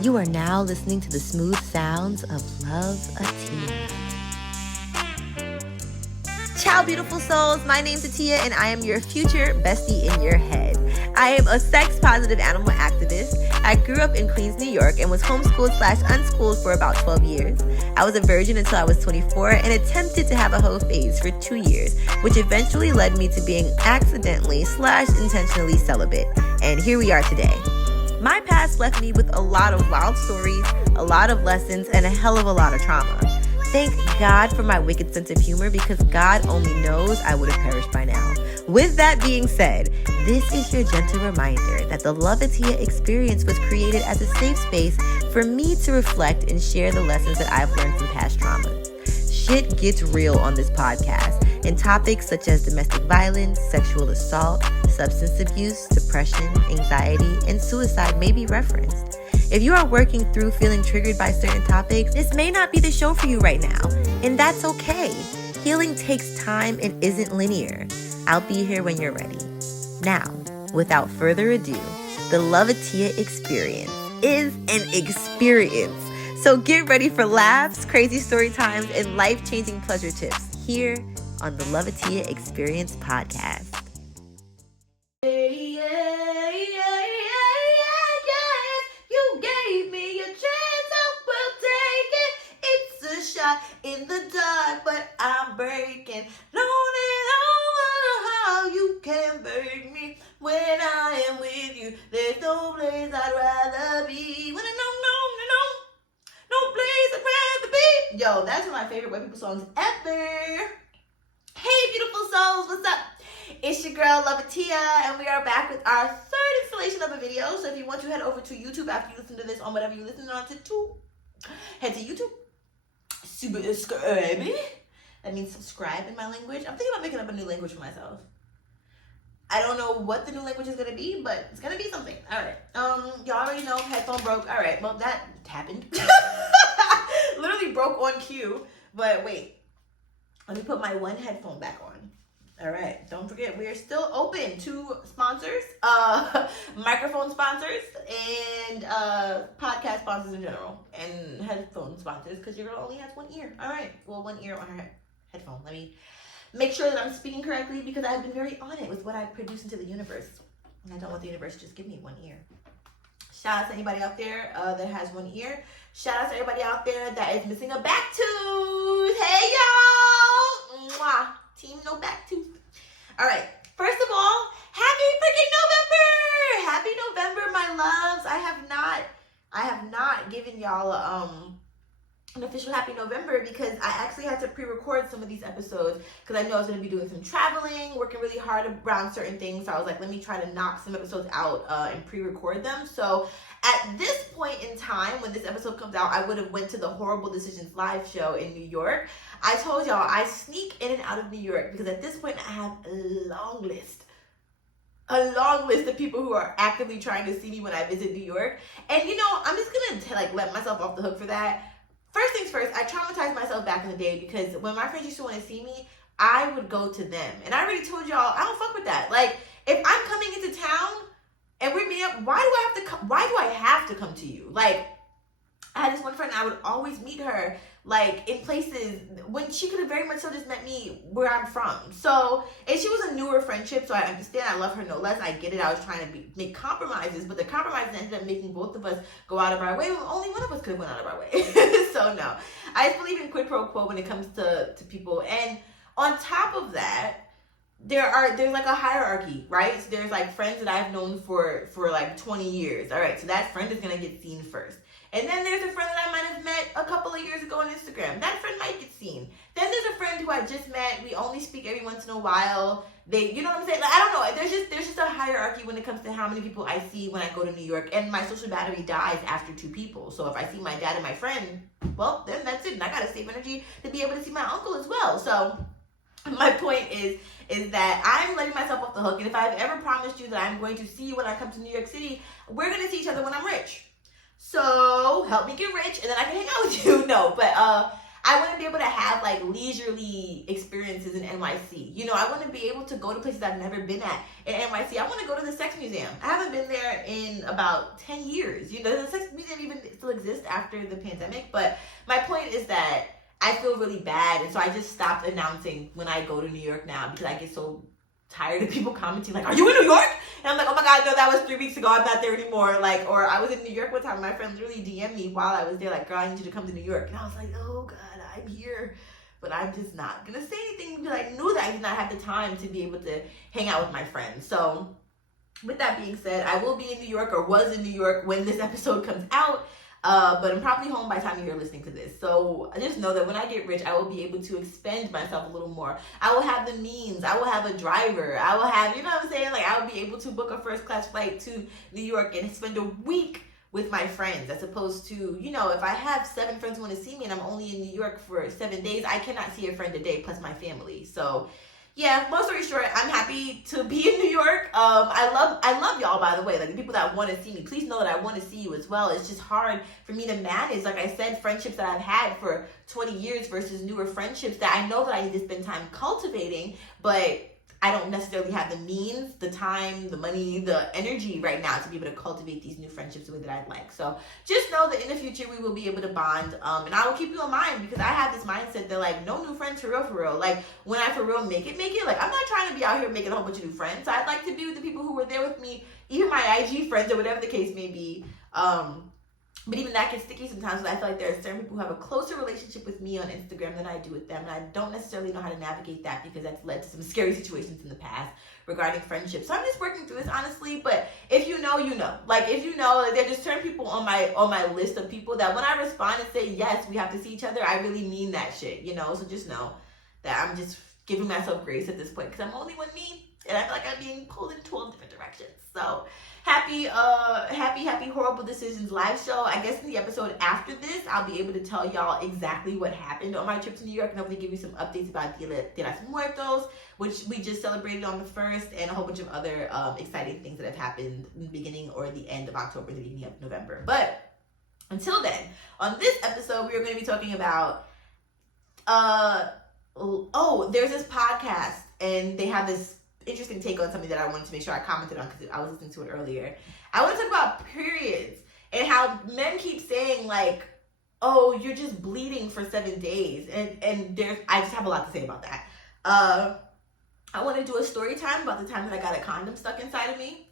You are now listening to the smooth sounds of Loveatiya. Ciao, beautiful souls. My name's Atiya, and I am your future bestie in your head. I am a sex-positive animal activist. I grew up in Queens, New York, and was homeschooled/unschooled for about 12 years. I was a virgin until I was 24 and attempted to have a hoe phase for 2 years, which eventually led me to being accidentally/intentionally celibate. And here we are today. My past left me with a lot of wild stories, a lot of lessons, and a hell of a lot of trauma. Thank God for my wicked sense of humor, because God only knows I would have perished by now. With that being said, this is your gentle reminder that the Loveatiya experience was created as a safe space for me to reflect and share the lessons that I've learned from past traumas. Shit gets real on this podcast, and topics such as domestic violence, sexual assault, substance abuse, depression, anxiety, and suicide may be referenced. If you are working through feeling triggered by certain topics, this may not be the show for you right now, and that's okay. Healing takes time and isn't linear. I'll be here when you're ready. Now, without further ado, the Loveatiya experience is an experience. So get ready for laughs, crazy story times, and life-changing pleasure tips here on the Loveatiya Experience podcast. You gave me a chance, I will take it. It's a shot in the dark, but I'm breaking. Don't know how you can break me when I am with you. There's no place I'd rather be. When I no place I'd rather be. Yo, that's one of my favorite white people songs ever. Hey, beautiful souls, what's up? It's your girl, Loveatiya, and we are back with our third installation of a video. So if you want to head over to YouTube after you listen to this on whatever you're listening on to, head to YouTube. Subscribe. That means subscribe in my language. I'm thinking about making up a new language for myself. I don't know what the new language is going to be, but it's going to be something. All right. Y'all already know headphone broke. All right. Well, that happened. Literally broke on cue. But wait. Let me put my one headphone back on. All right. Don't forget, we are still open to sponsors, microphone sponsors, and podcast sponsors in general, and headphone sponsors, because your girl only has one ear. All right. Well, one ear on her headphone. Let me make sure that I'm speaking correctly, because I've been very on it with what I produce into the universe. And I don't want the universe to just give me one ear. Shout out to anybody out there that has one ear. Shout out to everybody out there that is missing a back tooth. Hey, y'all. Mwah. Team no back tooth. All right. First of all, happy freaking November. Happy November, my loves. I have not given y'all an official happy November, because I actually had to pre-record some of these episodes, because I know I was going to be doing some traveling, working really hard around certain things. So I was like, let me try to knock some episodes out and pre-record them. So at this point in time, when this episode comes out, I would have went to the Horrible Decisions live show in New York. I told y'all I sneak in and out of New York because at this point I have a long list of people who are actively trying to see me when I visit New York. And you know, I'm just going to let myself off the hook for that. First things first, I traumatized myself back in the day, because when my friends used to want to see me, I would go to them. And I already told y'all, I don't fuck with that. Like, if I'm coming into town and we're meeting up, why do I have to come to you? Like, I had this one friend, I would always meet her, like, in places when she could have very much so just met me where I'm from. So, and she was a newer friendship, so I understand. I love her no less. I get it. I was trying to make compromises, but the compromises ended up making both of us go out of our way. Well, only one of us could have went out of our way. So, no. I just believe in quid pro quo when it comes to people. And on top of that, there's like a hierarchy, right? So there's like friends that I've known for like 20 years. All right, so that friend is going to get seen first. And then there's a friend that I might have met a couple of years ago on Instagram. That friend might get seen. Then there's a friend who I just met. We only speak every once in a while. You know what I'm saying? Like, I don't know. There's just a hierarchy when it comes to how many people I see when I go to New York. And my social battery dies after 2 people. So if I see my dad and my friend, well, then that's it. And I got to save energy to be able to see my uncle as well. So my point is that I'm letting myself off the hook. And if I've ever promised you that I'm going to see you when I come to New York City, we're going to see each other when I'm rich. So help me get rich and then I can hang out with you. No, but I want to be able to have like leisurely experiences in NYC. You know, I want to be able to go to places I've never been at in NYC. I want to go to the Sex Museum. I haven't been there in about 10 years. You know, does the Sex Museum even still exist after the pandemic? But my point is that I feel really bad, and so I just stopped announcing when I go to New York now because I get so tired of people commenting like, "Are you in New York?" And I'm like, "Oh my God, no, that was 3 weeks ago. I'm not there anymore." Like, or I was in New York one time. My friend literally DM'd me while I was there, like, "Girl, I need you to come to New York." And I was like, "Oh God, I'm here, but I'm just not gonna say anything because I knew that I did not have the time to be able to hang out with my friends." So, with that being said, I will be in New York, or was in New York when this episode comes out. But I'm probably home by the time you're listening to this. So just know that when I get rich, I will be able to expend myself a little more. I will have the means. I will have a driver. I will have, you know what I'm saying? Like, I will be able to book a first class flight to New York and spend a week with my friends, as opposed to, you know, if I have 7 friends who want to see me and I'm only in New York for 7 days, I cannot see a friend a day plus my family. So yeah, long story short, I'm happy to be in New York. I love y'all, by the way. Like, the people that want to see me, please know that I want to see you as well. It's just hard for me to manage, like I said, friendships that I've had for 20 years versus newer friendships that I know that I need to spend time cultivating, but I don't necessarily have the means, the time, the money, the energy right now to be able to cultivate these new friendships the way that I'd like. So just know that in the future we will be able to bond, and I will keep you in mind, because I have this mindset that, like, no new friends for real. Like, when I for real make it, like, I'm not trying to be out here making a whole bunch of new friends. I'd like to be with the people who were there with me, even my IG friends or whatever the case may be. But even that gets sticky sometimes, because I feel like there are certain people who have a closer relationship with me on Instagram than I do with them. And I don't necessarily know how to navigate that, because that's led to some scary situations in the past regarding friendships. So I'm just working through this, honestly. But if you know, you know. Like, if you know, like, there are just certain people on my list of people that when I respond and say, yes, we have to see each other, I really mean that shit, you know? So just know that I'm just giving myself grace at this point, because I'm only one me, and I feel like I'm being pulled in 12 different directions. So happy Horrible Decisions live show. I guess in the episode after this, I'll be able to tell y'all exactly what happened on my trip to New York, and hopefully give you some updates about Dia de los Muertos, which we just celebrated on the 1st, and a whole bunch of other exciting things that have happened in the beginning or the end of October, the beginning of November. But until then, on this episode, we are going to be talking about there's this podcast, and they have this interesting take on something that I wanted to make sure I commented on, because I was listening to it earlier. I want to talk about periods and how men keep saying, like, "Oh, you're just bleeding for 7 days," and I just have a lot to say about that. I want to do a story time about the time that I got a condom stuck inside of me.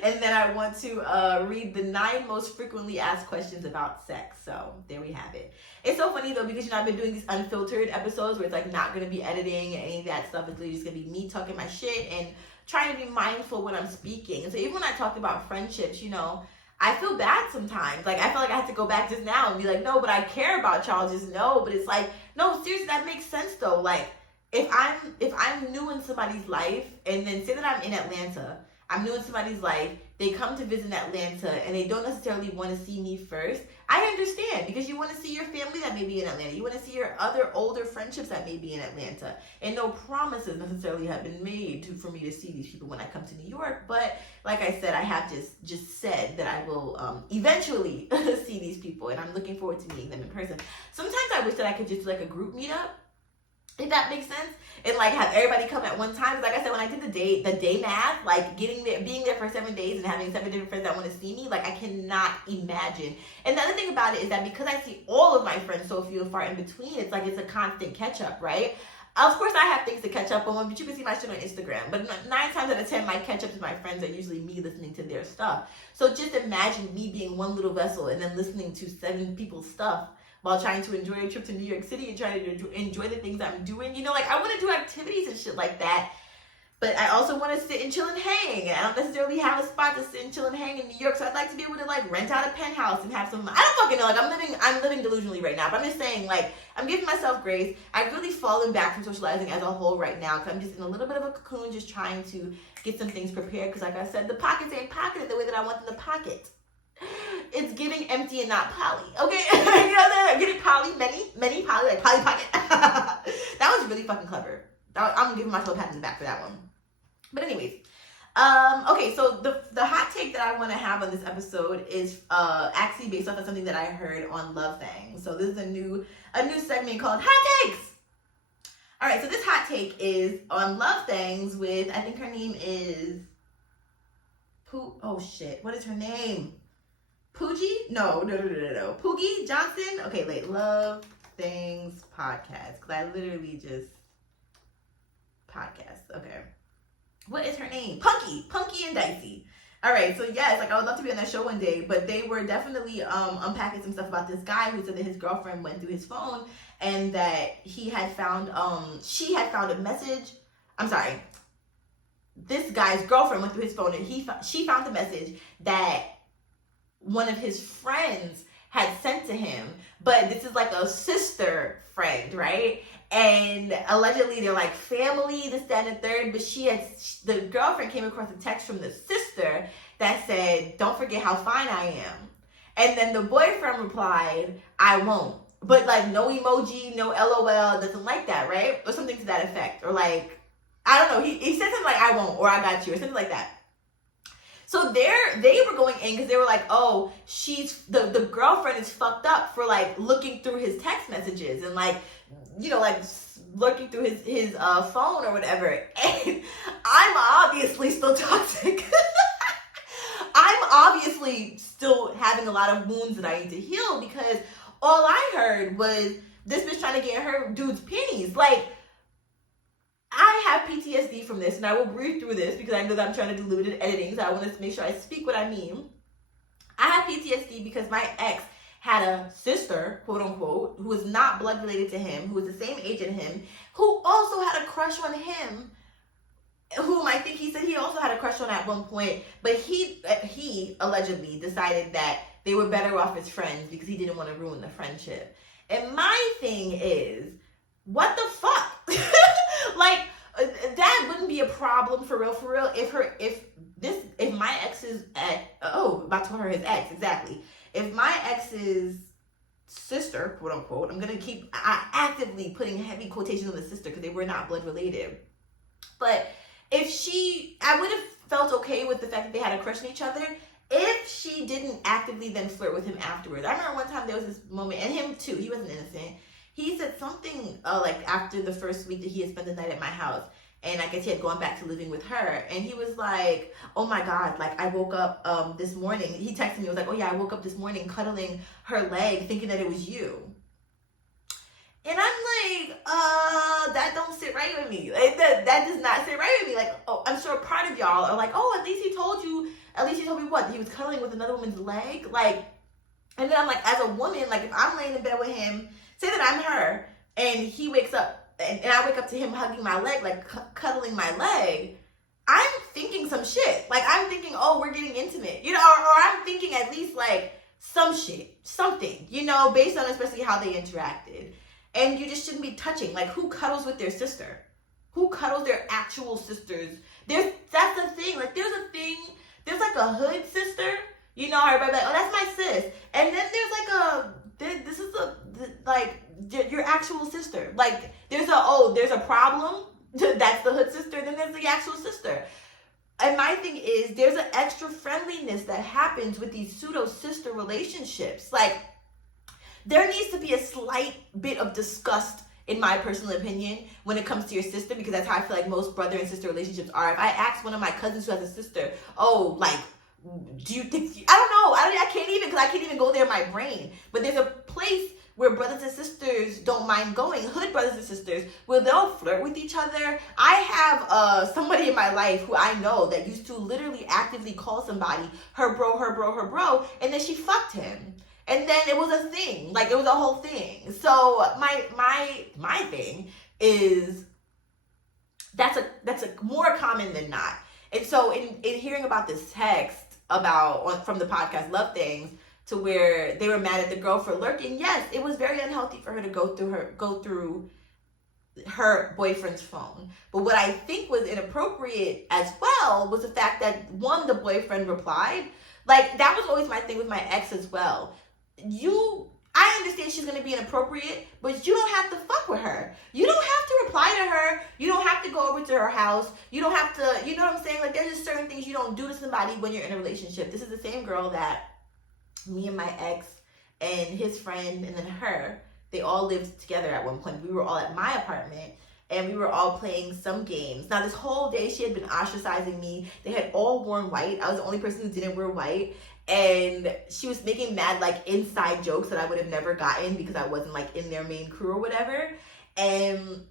And then I want to read the 9 most frequently asked questions about sex. So there we have it. It's so funny though, because, you know, I've been doing these unfiltered episodes where it's like not going to be editing and any of that stuff. It's literally just going to be me talking my shit and trying to be mindful when I'm speaking. And so even when I talk about friendships, you know, I feel bad sometimes. Like, I feel like I have to go back just now and be like, no, but I care about y'all, just know. But it's like, no, seriously, that makes sense though. Like, if I'm new in somebody's life, and then say that I'm in Atlanta, I'm new in somebody's life, they come to visit Atlanta, and they don't necessarily want to see me first, I understand, because you want to see your family that may be in Atlanta. You want to see your other older friendships that may be in Atlanta. And no promises necessarily have been made for me to see these people when I come to New York. But like I said, I have just said that I will eventually see these people, and I'm looking forward to meeting them in person. Sometimes I wish that I could just do like a group meetup, if that makes sense, and like have everybody come at one time. Because like I said, when I did the day math, like being there for 7 days and having 7 different friends that want to see me, like I cannot imagine. And the other thing about it is that because I see all of my friends so few and far in between, it's like it's a constant catch up, right? Of course, I have things to catch up on, but you can see my shit on Instagram. But 9 times out of 10, my catch ups with my friends are usually me listening to their stuff. So just imagine me being one little vessel and then listening to 7 people's stuff while trying to enjoy a trip to New York City and trying to enjoy the things I'm doing. You know, like, I want to do activities and shit like that, but I also want to sit and chill and hang. I don't necessarily have a spot to sit and chill and hang in New York, so I'd like to be able to, like, rent out a penthouse and have some, I don't fucking know, like, I'm living delusionally right now, but I'm just saying, like, I'm giving myself grace. I've really fallen back from socializing as a whole right now, because I'm just in a little bit of a cocoon, just trying to get some things prepared, because like I said, the pockets ain't pocketed the way that I want them to pocket. It's giving empty and not poly, okay? You know what I'm saying? Getting poly, many poly, like poly pocket. That was really fucking clever. I'm giving myself a pat in the back for that one. But anyways, Okay, so the hot take that I want to have on this episode is actually based off of something that I heard on Love Thing. So this is a new segment called Hot Takes. All right, so this hot take is on Love Things with, I think her name is what is her name? Poogie? No. Poogie Johnson? Okay, wait, Love Things podcast, because I literally just podcast. Okay. What is her name? Punky and Dicey. All right, so yes, like I would love to be on that show one day, but they were definitely unpacking some stuff about this guy who said that his girlfriend went through his phone and that she had found a message. I'm sorry. This guy's girlfriend went through his phone and she found a message that one of his friends had sent to him, but this is like a sister friend, right? And allegedly they're like family, this, that, and the third, but the girlfriend came across a text from the sister that said, "Don't forget how fine I am." And then the boyfriend replied, "I won't." But like no emoji, no LOL, nothing like that, right? Or something to that effect. Or like, I don't know, he said something like, "I won't," or "I got you," or something like that. So they were going in because they were like, oh, the girlfriend is fucked up for like looking through his text messages and like, you know, like looking through his phone or whatever. And I'm obviously still toxic. I'm obviously still having a lot of wounds that I need to heal because all I heard was this bitch trying to get her dude's pennies. Like, I have PTSD from this, and I will breathe through this because I know that I'm trying to do limited editing, so I want to make sure I speak what I mean. I have PTSD because my ex had a sister, quote unquote, who was not blood related to him, who was the same age as him, who also had a crush on him, whom I think he said he also had a crush on at one point, but he allegedly decided that they were better off as friends because he didn't want to ruin the friendship. And my thing is, what the fuck? Like, that wouldn't be a problem for real, if my ex's about to call her his ex, exactly. If my ex's sister, quote unquote, I'm gonna keep actively putting heavy quotations on the sister because they were not blood related. But I would have felt okay with the fact that they had a crush on each other if she didn't actively then flirt with him afterwards. I remember one time there was this moment, and him too, he wasn't innocent. He said something like after the first week that he had spent the night at my house, and I guess he had gone back to living with her, and he was like, "Oh my God, like I woke up this morning." He texted me, he was like, "Oh yeah, I woke up this morning cuddling her leg thinking that it was you." And I'm like, that don't sit right with me. Like, that does not sit right with me. Like, oh, I'm sure part of y'all are like, "Oh, at least he told me what? He was cuddling with another woman's leg?" Like, and then I'm like, as a woman, like if I'm laying in bed with him, say that I'm her, and he wakes up, and I wake up to him hugging my leg, like cuddling my leg, I'm thinking some shit. Like, I'm thinking, oh, we're getting intimate, you know, or I'm thinking at least like some shit, something, you know, based on especially how they interacted. And you just shouldn't be touching. Like, who cuddles with their sister? Who cuddles their actual sisters? That's the thing. Like, there's like a hood sister, you know, everybody like, oh, that's my sis. And then there's like your actual sister. Like, there's a problem. That's the hood sister. And then there's the actual sister. And my thing is, there's an extra friendliness that happens with these pseudo sister relationships. Like, there needs to be a slight bit of disgust, in my personal opinion, when it comes to your sister, because that's how I feel like most brother and sister relationships are. If I ask one of my cousins who has a sister, oh, like, do you think, I don't know, I can't even go there in my brain. But there's a place where brothers and sisters don't mind going, hood brothers and sisters, where they'll flirt with each other. I have somebody in my life who I know that used to literally actively call somebody her bro, and then she fucked him. And then it was a thing, like it was a whole thing. So my thing is that's a more common than not. And so in hearing about this text from the podcast Love Things, to where they were mad at the girl for lurking, yes, it was very unhealthy for her to go through her boyfriend's phone. But what I think was inappropriate as well was the fact that, one, the boyfriend replied. Like, that was always my thing with my ex as well. I understand she's gonna be inappropriate, but you don't have to fuck with her. You don't have to reply to her. You don't have to go over to her house. You don't have to, you know what I'm saying? Like, there's just certain things you don't do to somebody when you're in a relationship. This is the same girl that me and my ex and his friend and then her, they all lived together at one point. We were all at my apartment and we were all playing some games. Now, this whole day she had been ostracizing me. They had all worn white. I was the only person who didn't wear white. And she was making mad, like, inside jokes that I would have never gotten because I wasn't, like, in their main crew or whatever. And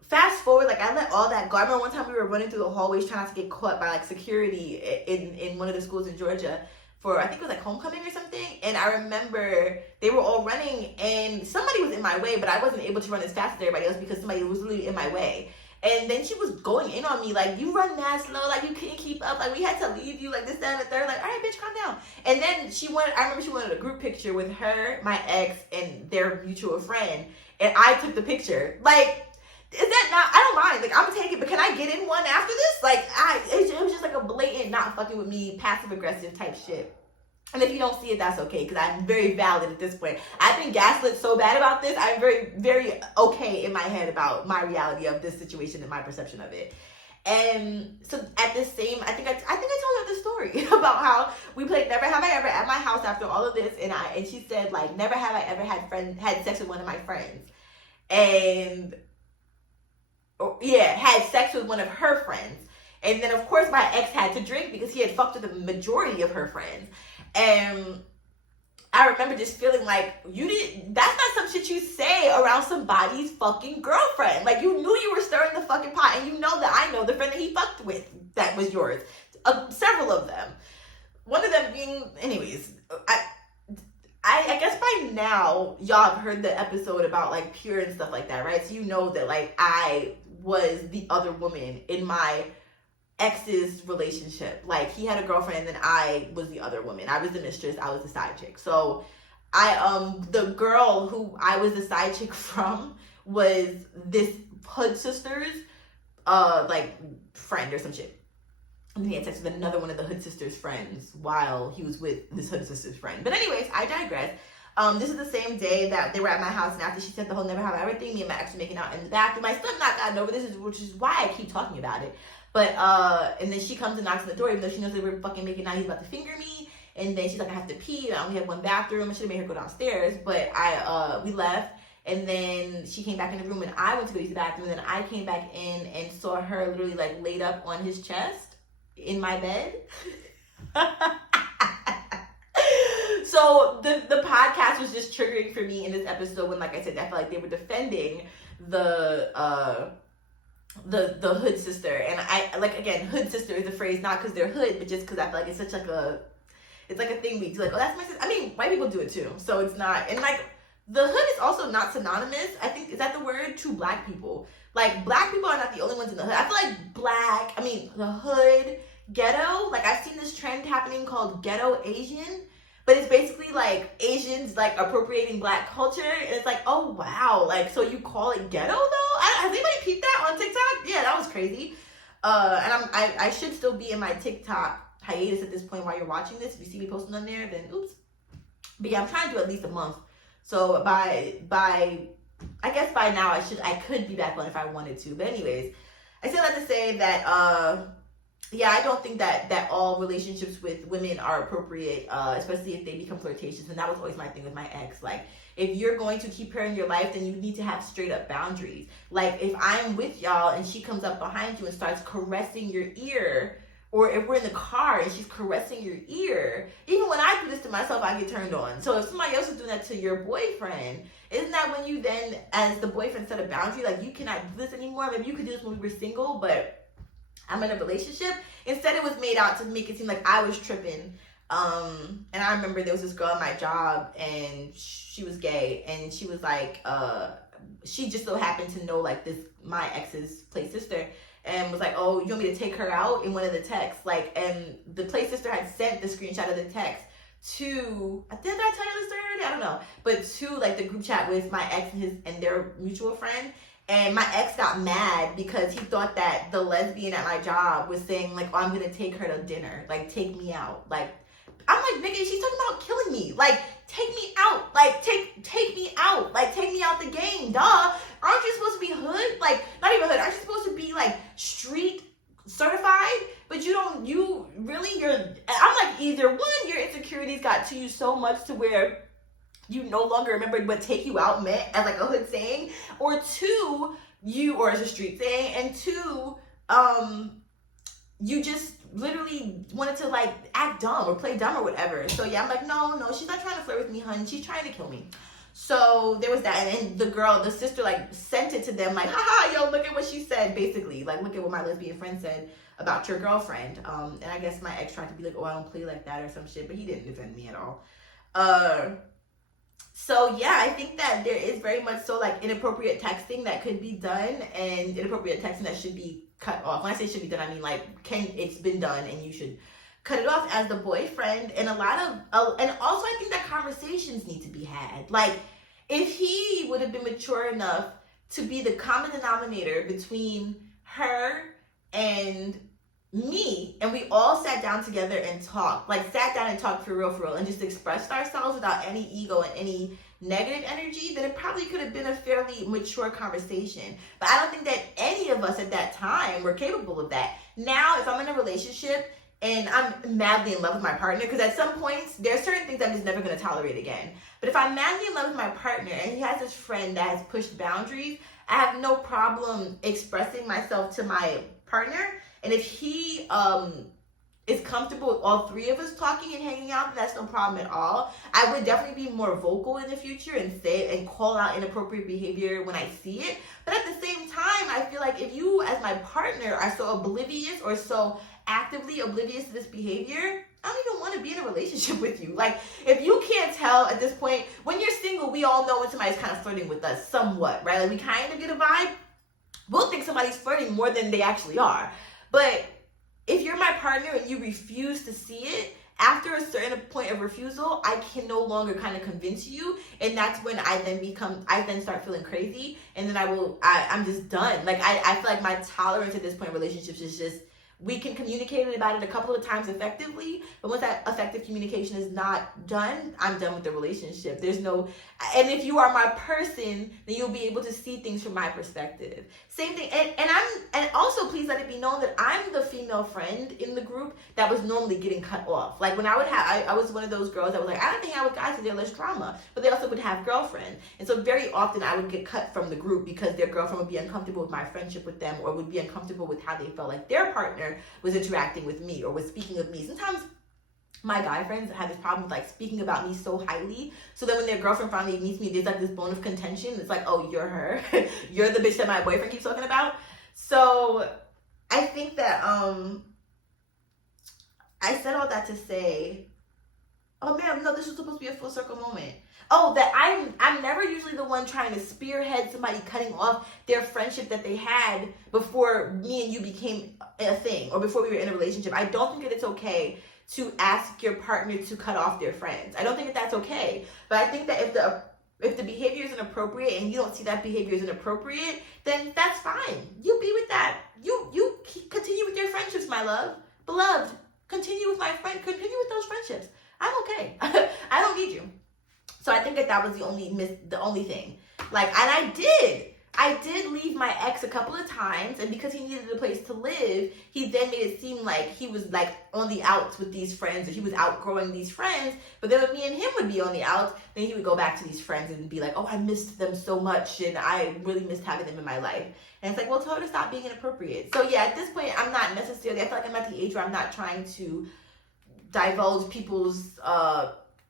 fast forward, like, I let all that go. I remember one time we were running through the hallways trying not to get caught by, like, security in one of the schools in Georgia for, I think it was, like, homecoming or something. And I remember they were all running, and somebody was in my way, but I wasn't able to run as fast as everybody else because somebody was literally in my way. And then she was going in on me, like, you run mad slow, like, you couldn't keep up, like, we had to leave you, like, this, that, and the third, like, all right, bitch, calm down. And then I remember she wanted a group picture with her, my ex, and their mutual friend, and I took the picture. Like, is that not, I don't mind, like, I'm gonna take it, but can I get in one after this? Like, it was just, like, a blatant not fucking with me, passive-aggressive type shit. And if you don't see it, that's okay, because I'm very valid at this point. I've been gaslit so bad about this. I'm very, very okay in my head about my reality of this situation and my perception of it. And so at this same, I think I told you this story about how we played Never Have I Ever at my house after all of this, and she said, like, never have I ever had sex with one of my friends, and had sex with one of her friends. And then of course my ex had to drink because he had fucked with the majority of her friends. And I remember just feeling like, that's not some shit you say around somebody's fucking girlfriend. Like, you knew you were stirring the fucking pot, and you know that I know the friend that he fucked with that was yours. Several of them. One of them being, anyways, I guess by now, y'all have heard the episode about, like, Pure and stuff like that, right? So you know that, like, I was the other woman in my ex's relationship. Like, he had a girlfriend and then I was the other woman. I was the mistress, I was the side chick. So the girl who I was the side chick from was this hood sister's like friend or some shit. And he had sex with another one of the hood sister's friends while he was with this hood sister's friend. But anyways, I digress. This is the same day that they were at my house, and after she said the whole never have I ever thing, me and my ex were making out in the bathroom. I still have not gotten over this, which is why I keep talking about it. But, and then she comes and knocks on the door, even though she knows that we're fucking making out, he's about to finger me. And then she's like, I have to pee, and I only have one bathroom. I should have made her go downstairs, but we left. And then she came back in the room, and I went to go use the bathroom. And then I came back in and saw her literally, like, laid up on his chest in my bed. So the podcast was just triggering for me in this episode when, like I said, I felt like they were defending the hood sister. And I, like, again, hood sister is a phrase not because they're hood, but just because I feel like it's such like it's like a thing we do, like, oh, that's my sister. I mean, white people do it too, so it's not. And, like, the hood is also not synonymous, I think, is that the word, to black people. Like, black people are not the only ones in the hood. I feel like the hood, ghetto, like, I've seen this trend happening called ghetto Asian. But it's basically, like, Asians, like, appropriating black culture. And it's like, oh, wow. Like, so you call it ghetto, though? Has anybody peeped that on TikTok? Yeah, that was crazy. And I should still be in my TikTok hiatus at this point while you're watching this. If you see me posting on there, then oops. But, yeah, I'm trying to do at least a month. So, by I guess by now, I could be back on if I wanted to. But anyways, I still have to say that, yeah, I don't think that all relationships with women are appropriate, especially if they become flirtatious. And that was always my thing with my ex. Like, if you're going to keep her in your life, then you need to have straight up boundaries. Like, if I'm with y'all and she comes up behind you and starts caressing your ear, or if we're in the car and she's caressing your ear, even when I do this to myself, I get turned on. So if somebody else is doing that to your boyfriend, isn't that when you then, as the boyfriend, set a boundary? Like, you cannot do this anymore. Maybe you could do this when we were single, but I'm in a relationship. Instead, it was made out to make it seem like I was tripping. And I remember there was this girl at my job, and she was gay, and she was like, she just so happened to know, like, my ex's play sister, and was like, oh, you want me to take her out in one of the texts? Like, and the play sister had sent the screenshot of the text to, did I tell you this story already? I don't know. But to, like, the group chat with my ex and their mutual friend. And my ex got mad because he thought that the lesbian at my job was saying, like, oh, I'm going to take her to dinner. Like, take me out. Like, I'm like, nigga, she's talking about killing me. Like, take me out. Like, take me out. Like, take me out the game. Duh. Aren't you supposed to be hood? Like, not even hood. Aren't you supposed to be, like, street certified? But I'm like, either one, your insecurities got to you so much to where you no longer remembered what take you out meant as, like, a hood saying, or two, or as a street saying, and two, you just literally wanted to, like, act dumb or play dumb or whatever. So yeah, I'm like, no, she's not trying to flirt with me, hun. She's trying to kill me. So there was that, and then the sister, like, sent it to them, like, haha, yo, look at what she said, basically. Like, look at what my lesbian friend said about your girlfriend. And I guess my ex tried to be like, oh, I don't play like that or some shit, but he didn't defend me at all. So yeah, I think that there is very much so, like, inappropriate texting that could be done, and inappropriate texting that should be cut off. When I say should be done, I mean, like, it's been done and you should cut it off as the boyfriend. And and also I think that conversations need to be had. Like, if he would have been mature enough to be the common denominator between her and me, and we all sat down together and talked, for real, and just expressed ourselves without any ego and any negative energy, then it probably could have been a fairly mature conversation. But I don't think that any of us at that time were capable of that. Now, if I'm in a relationship and I'm madly in love with my partner, because at some points, there are certain things I'm just never going to tolerate again. But if I'm madly in love with my partner and he has this friend that has pushed boundaries, I have no problem expressing myself to my partner. And if he is comfortable with all three of us talking and hanging out, then that's no problem at all. I would definitely be more vocal in the future and say and call out inappropriate behavior when I see it. But at the same time, I feel like if you, as my partner, are so oblivious or so actively oblivious to this behavior, I don't even want to be in a relationship with you. Like, if you can't tell at this point, when you're single, we all know when somebody's kind of flirting with us somewhat, right? Like, we kind of get a vibe. We'll think somebody's flirting more than they actually are. But if you're my partner and you refuse to see it, after a certain point of refusal, I can no longer kind of convince you. And that's when I then start feeling crazy. And then I'm just done. Like, I feel like my tolerance at this point in relationships is just, we can communicate about it a couple of times effectively, but once that effective communication is not done, I'm done with the relationship. And if you are my person, then you'll be able to see things from my perspective. Same thing, and also please let it be known that I'm the female friend in the group that was normally getting cut off. Like, when I was one of those girls that was like, I don't hang out with guys because they're less drama, but they also would have girlfriends. And so very often I would get cut from the group because their girlfriend would be uncomfortable with my friendship with them, or would be uncomfortable with how they felt like their partner was interacting with me or was speaking of me. Sometimes my guy friends have this problem with, like, speaking about me so highly, so that when their girlfriend finally meets me, there's, like, this bone of contention. It's like, oh, you're her. You're the bitch that my boyfriend keeps talking about. So I think that I said all that to say, oh man, no, this was supposed to be a full circle moment. Oh, that I'm never usually the one trying to spearhead somebody cutting off their friendship that they had before me and you became a thing, or before we were in a relationship. I don't think that it's okay to ask your partner to cut off their friends. I don't think that that's okay. But I think that if the behavior is inappropriate and you don't see that behavior is inappropriate, then that's fine. You be with that. You continue with your friendships, my love. Beloved, continue with those friendships. I'm okay. I don't need you. So I think that was the only thing. Like, and I did leave my ex a couple of times, and because he needed a place to live, he then made it seem like he was, like, on the outs with these friends, or he was outgrowing these friends. But then when me and him would be on the outs, then he would go back to these friends and be like, oh, I missed them so much, and I really missed having them in my life. And it's like, well, tell her to stop being inappropriate. So yeah, at this point, I feel like I'm at the age where I'm not trying to divulge people's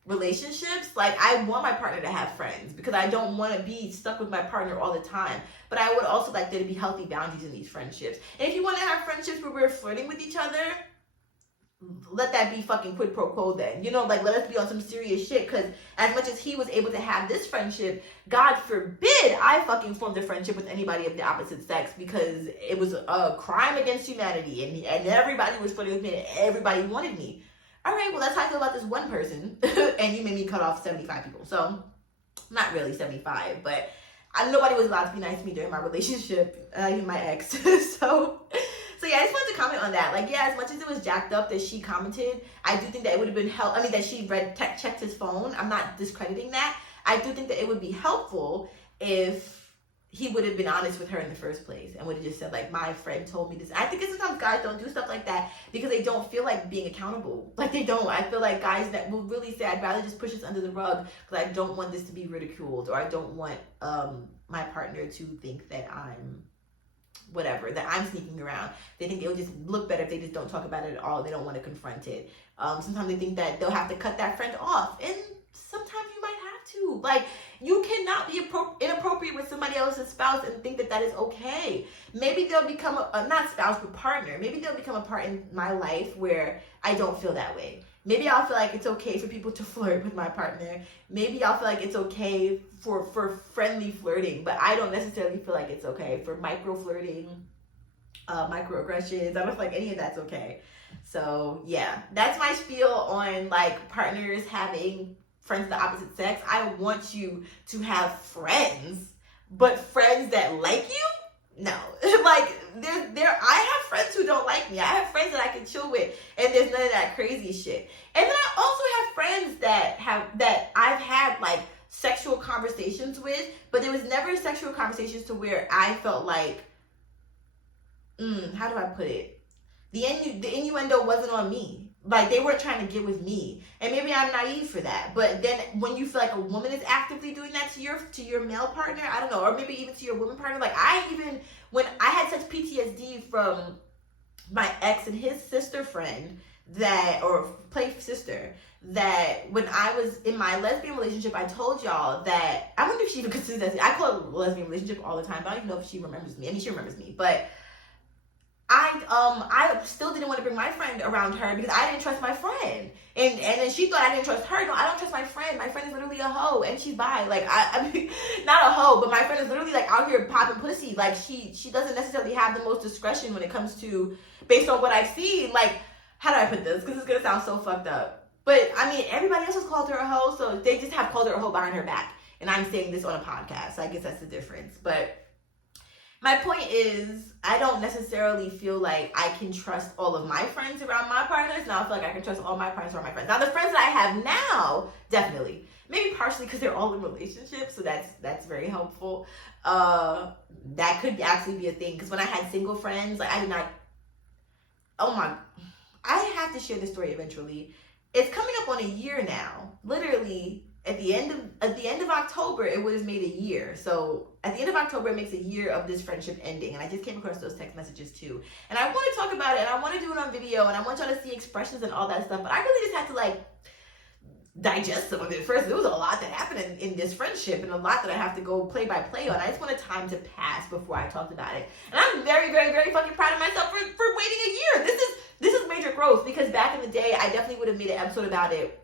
relationships. Like, I want my partner to have friends because I don't want to be stuck with my partner all the time. But I would also like there to be healthy boundaries in these friendships. And if you want to have friendships where we're flirting with each other, let that be fucking quid pro quo then. You know, like, let us be on some serious shit, because as much as he was able to have this friendship, God forbid I fucking formed a friendship with anybody of the opposite sex, because it was a crime against humanity, and everybody was flirting with me and everybody wanted me. All right, well, that's how I feel about this one person. And you made me cut off 75 people. So, not really 75, but nobody was allowed to be nice to me during my relationship, even my ex. So So yeah, I just wanted to comment on that. Like, yeah, as much as it was jacked up that she commented, I do think that it would have been that she checked his phone. I'm not discrediting that. I do think that it would be helpful if he would have been honest with her in the first place and would have just said, like, my friend told me this. I think sometimes guys don't do stuff like that because they don't feel like being accountable. Like, they don't. I feel like guys that will really say, I'd rather just push this under the rug because I don't want this to be ridiculed, or I don't want my partner to think that I'm whatever, that I'm sneaking around. They think it'll just look better if they just don't talk about it at all. They don't want to confront it. Sometimes they think that they'll have to cut that friend off, and sometimes you might have to. Like, you cannot be inappropriate with somebody else's spouse and think that that is okay. Maybe they'll become not spouse, but partner. Maybe they'll become a part in my life where I don't feel that way. Maybe I'll feel like it's okay for people to flirt with my partner. Maybe I'll feel like it's okay for friendly flirting, but I don't necessarily feel like it's okay for micro flirting, microaggressions. I don't feel like any of that's okay. So yeah, that's my spiel on like partners having friends of the opposite sex. I want you to have friends, but friends that like you? No. Like, I have friends who don't like me. I have friends that I can chill with, and there's none of that crazy shit. And then I also have friends that I've had like sexual conversations with, but there was never sexual conversations to where I felt like, how do I put it? The innuendo wasn't on me. Like, they weren't trying to get with me. And maybe I'm naive for that. But then when you feel like a woman is actively doing that to your male partner, I don't know, or maybe even to your woman partner. Like, when I had such PTSD from my ex and his sister friend play sister, that when I was in my lesbian relationship, I told y'all that, I wonder if she even considers that, I call it a lesbian relationship all the time, but I don't even know if she remembers me. I mean, she remembers me, but I still didn't want to bring my friend around her because I didn't trust my friend. And then she thought I didn't trust her. No, I don't trust my friend. My friend is literally a hoe, and she's bi. Like, I mean, not a hoe, but my friend is literally like out here popping pussy. Like, she doesn't necessarily have the most discretion when it comes to, based on what I've seen. Like, how do I put this? Because it's going to sound so fucked up. But, I mean, everybody else has called her a hoe, so they just have called her a hoe behind her back. And I'm saying this on a podcast, so I guess that's the difference. But my point is, I don't necessarily feel like I can trust all of my friends around my partners. Now I feel like I can trust all my partners around my friends. Now, the friends that I have now, definitely. Maybe partially because they're all in relationships, so that's very helpful. That could actually be a thing. Because when I had single friends, like, I have to share this story eventually. It's coming up on a year now. Literally, at the end of October, it would have made a year. So at the end of October, it makes a year of this friendship ending. And I just came across those text messages too. And I want to talk about it, and I want to do it on video, and I want y'all to see expressions and all that stuff. But I really just had to like digest some of it first. There was a lot that happened in this friendship, and a lot that I have to go play by play on. I just wanted time to pass before I talked about it. And I'm very, very, very fucking proud of myself for waiting a year. This is major growth, because back in the day, I definitely would have made an episode about it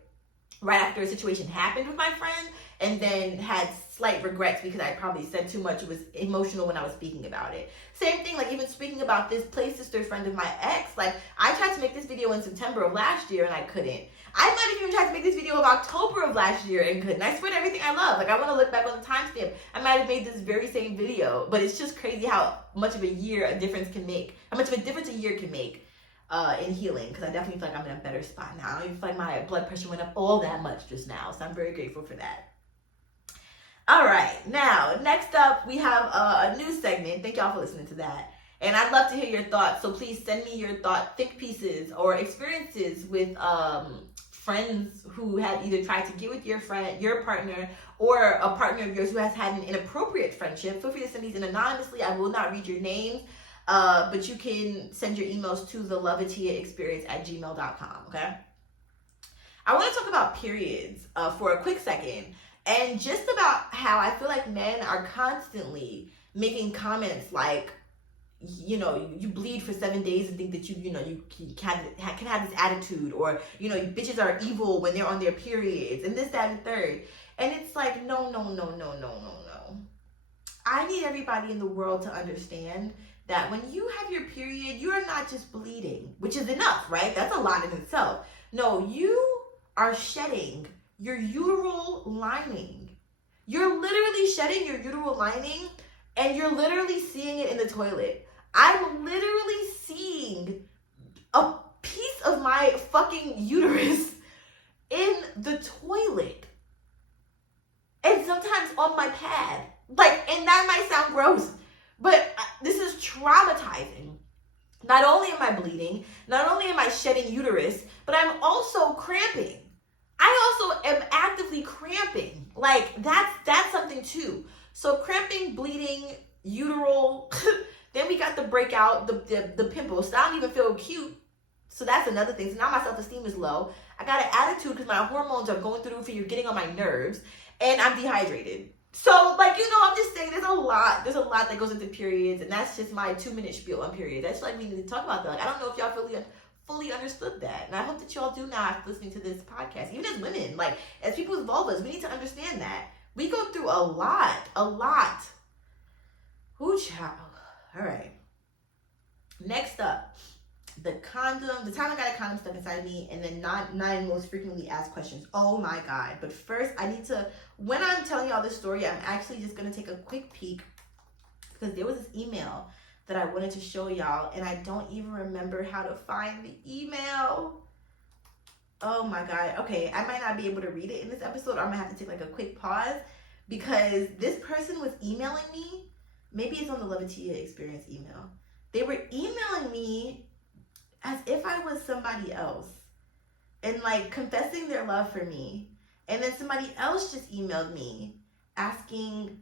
right after a situation happened with my friend, and then had slight regrets because I probably said too much. It was emotional when I was speaking about it. Same thing, like even speaking about this play sister friend of my ex, like I tried to make this video in September of last year and I couldn't. I might have even tried to make this video of October of last year and couldn't. I swear to everything I love. Like, I want to look back on the timestamp. I might have made this very same video, but it's just crazy how much of a year a difference can make. How much of a difference a year can make in healing, because I definitely feel like I'm in a better spot now. I don't even feel like my blood pressure went up all that much just now, so I'm very grateful for that. All right, now, next up, we have a new segment. Thank y'all for listening to that. And I'd love to hear your thoughts, so please send me your think pieces or experiences with friends who have either tried to get with your partner, or a partner of yours who has had an inappropriate friendship. Feel free to send these in anonymously. I will not read your names. But you can send your emails to theloveatiyaexperience@gmail.com, okay? I want to talk about periods for a quick second, and just about how I feel like men are constantly making comments like, you know, you bleed for 7 days and think that you can have this attitude, or, you know, bitches are evil when they're on their periods, and this, that, and third. And it's like, no. I need everybody in the world to understand that when you have your period, you are not just bleeding, which is enough, right? That's a lot in itself. No, you are shedding your uteral lining. You're literally shedding your uteral lining, and you're literally seeing it in the toilet. I'm literally seeing a piece of my fucking uterus in the toilet. And sometimes on my pad. Like, and that might sound gross, but this is traumatizing. Not only am I bleeding, not only am I shedding uterus, but I'm also cramping. I also am actively cramping. Like, that's something too. So cramping, bleeding, uteral, then we got the breakout, the pimples. So I don't even feel cute. So that's another thing. So now my self-esteem is low. I got an attitude because my hormones are going through the roof and you're getting on my nerves. And I'm dehydrated. So, like, you know, I'm just saying there's a lot that goes into periods. And that's just my 2-minute spiel on periods. That's like we need to talk about that. Like, I don't know if y'all fully understood that. And I hope that y'all do now after listening to this podcast. Even as women, like, as people with vulvas, we need to understand that. We go through a lot. Ooh, child. All right. Next up, the condom. The time I got a condom stuck inside me, and then 9 most frequently asked questions. Oh my God. But first, I need to, when I'm telling y'all this story, I'm actually just going to take a quick peek because there was this email that I wanted to show y'all, and I don't even remember how to find the email. Oh my God. Okay, I might not be able to read it in this episode. I'm going to have to take like a quick pause because this person was emailing me. Maybe it's on the Leveatiyaexperience email. They were emailing me as if I was somebody else and like confessing their love for me. And then somebody else just emailed me asking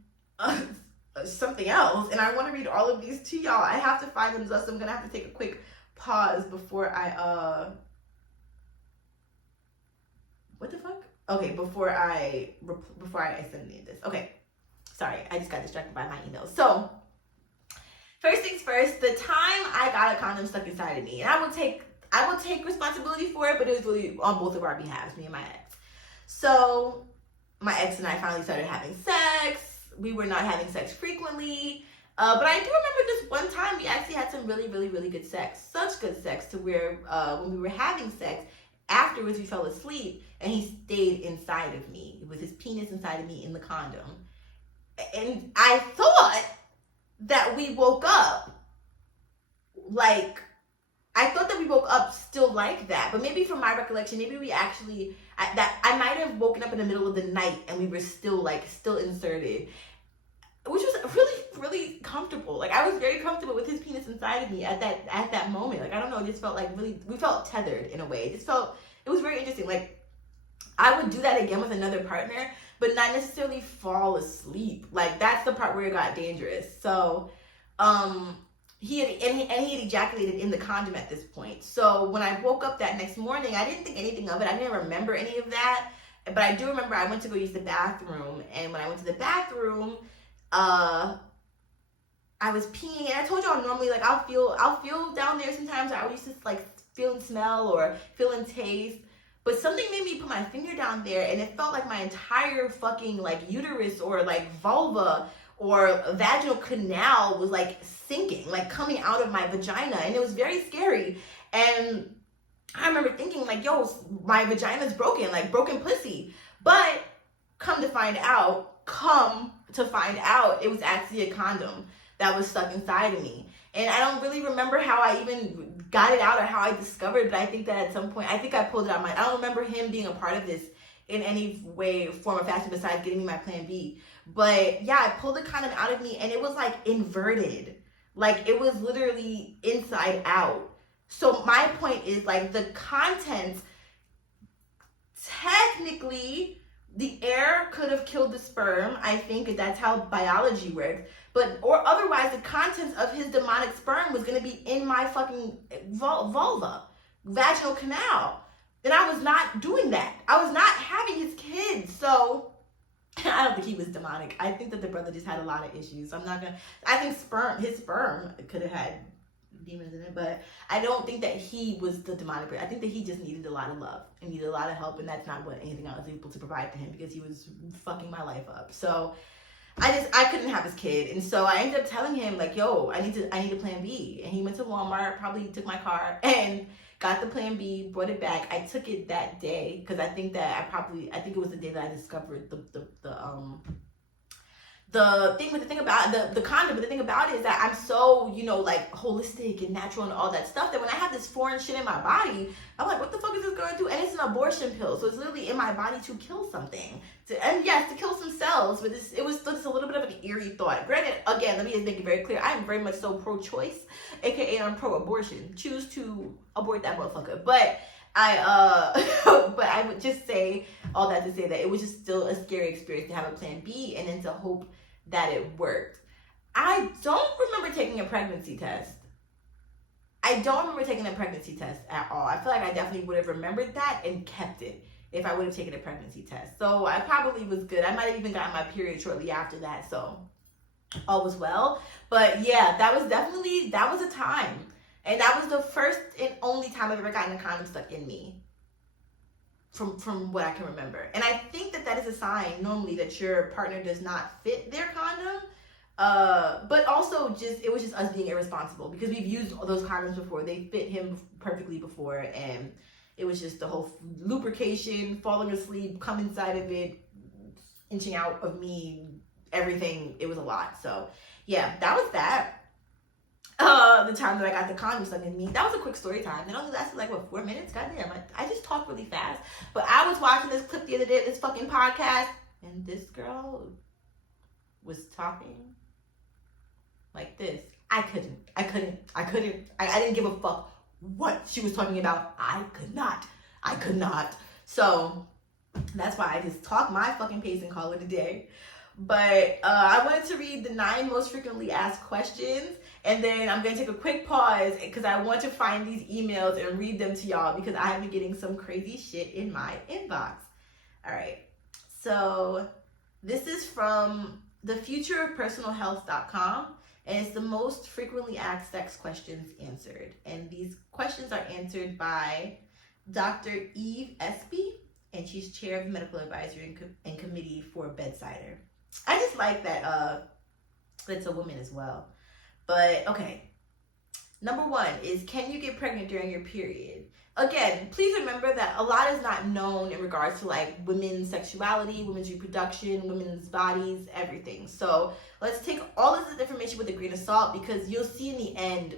something else. And I want to read all of these to y'all. I have to find them, so I'm going to have to take a quick pause before I, what the fuck? Okay, before I send any of this. Okay, sorry, I just got distracted by my emails. So, first things first, the time I got a condom stuck inside of me, and I will take responsibility for it, but it was really on both of our behalves, me and my ex. So, my ex and I finally started having sex. We were not having sex frequently, but I do remember this one time we actually had some really, really, really good sex. Such good sex to where when we were having sex, afterwards we fell asleep and he stayed inside of me with his penis inside of me in the condom. And I thought that we woke up still like that, but maybe from my recollection, maybe we actually, I might have woken up in the middle of the night and we were still inserted, which was really, really comfortable. Like, I was very comfortable with his penis inside of me at that moment. Like, I don't know, it just felt like really, we felt tethered in a way. It was very interesting. Like, I would do that again with another partner, but not necessarily fall asleep. Like, that's the part where it got dangerous. So, he had ejaculated in the condom at this point. So when I woke up that next morning, I didn't think anything of it. I didn't remember any of that. But I do remember I went to go use the bathroom. And when I went to the bathroom, I was peeing. And I told y'all normally, like, I'll feel down there sometimes. I always just, like, feel and smell or feel and taste. But something made me put my finger down there. And it felt like my entire fucking, like, uterus or, like, vulva or vaginal canal was like sinking, like coming out of my vagina. And it was very scary. And I remember thinking like, yo, my vagina's broken, like broken pussy. But come to find out, it was actually a condom that was stuck inside of me. And I don't really remember how I even got it out or how I discovered, but I think that at some point, I think I pulled it out. I don't remember him being a part of this in any way, form, or fashion besides getting me my plan B. But yeah, I pulled the condom out of me and it was like inverted. Like it was literally inside out. So my point is like the contents, technically the air could have killed the sperm. I think that's how biology works. But, or otherwise the contents of his demonic sperm was going to be in my fucking vulva, vaginal canal. And I was not doing that. I was not having his kids. So I don't think he was demonic. I think that the brother just had a lot of issues. I think his sperm could have had demons in it, but I don't think that he was the demonic. I think that he just needed a lot of love and needed a lot of help, and that's not what anything I was able to provide to him because he was fucking my life up. So I couldn't have his kid, and so I ended up telling him like, yo, I need a plan B. And he went to Walmart, probably took my car and got the plan B, brought it back. I took it that day because I think it was the day that I discovered the thing about the condom, but the thing about it is that I'm so, you know, like holistic and natural and all that stuff, that when I have this foreign shit in my body, I'm like, what the fuck is this going to do? And it's an abortion pill, so it's literally in my body to kill something, and yes, to kill some cells. But it was just a little bit of an eerie thought. Granted, again, let me just make it very clear, I am very much so pro-choice, aka I'm pro-abortion. Choose to abort that motherfucker, but but I would just say all that to say that it was just still a scary experience to have a plan B and then to hope that it worked. I don't remember taking a pregnancy test. I don't remember taking a pregnancy test at all. I feel like I definitely would have remembered that and kept it if I would have taken a pregnancy test. So I probably was good. I might have even gotten my period shortly after that, so all was well. But yeah, that was a time. And that was the first and only time I've ever gotten a condom stuck in me, from what I can remember. And I think that is a sign normally that your partner does not fit their condom. But also it was just us being irresponsible, because we've used those condoms before. They fit him perfectly before, and it was just the whole lubrication, falling asleep, come inside of it, inching out of me, everything. It was a lot. So yeah, that was that. The time that I got the condom stuck in me. That was a quick story time. It only lasted like, what, 4 minutes? Goddamn, I just talk really fast. But I was watching this clip the other day, this fucking podcast, and this girl was talking like this. I didn't give a fuck what she was talking about. I could not. So that's why I just talk my fucking pace and call it a day. But I wanted to read the 9 most frequently asked questions, and then I'm going to take a quick pause because I want to find these emails and read them to y'all, because I have been getting some crazy shit in my inbox. All right, so this is from thefutureofpersonalhealth.com, and it's the most frequently asked sex questions answered. And these questions are answered by Dr. Eve Espy, and she's chair of the medical advisory and committee for Bedsider. I just like that it's a woman as well. But okay, number 1 is, can you get pregnant during your period? Again, please remember that a lot is not known in regards to like women's sexuality, women's reproduction, women's bodies, everything. So let's take all of this information with a grain of salt, because you'll see in the end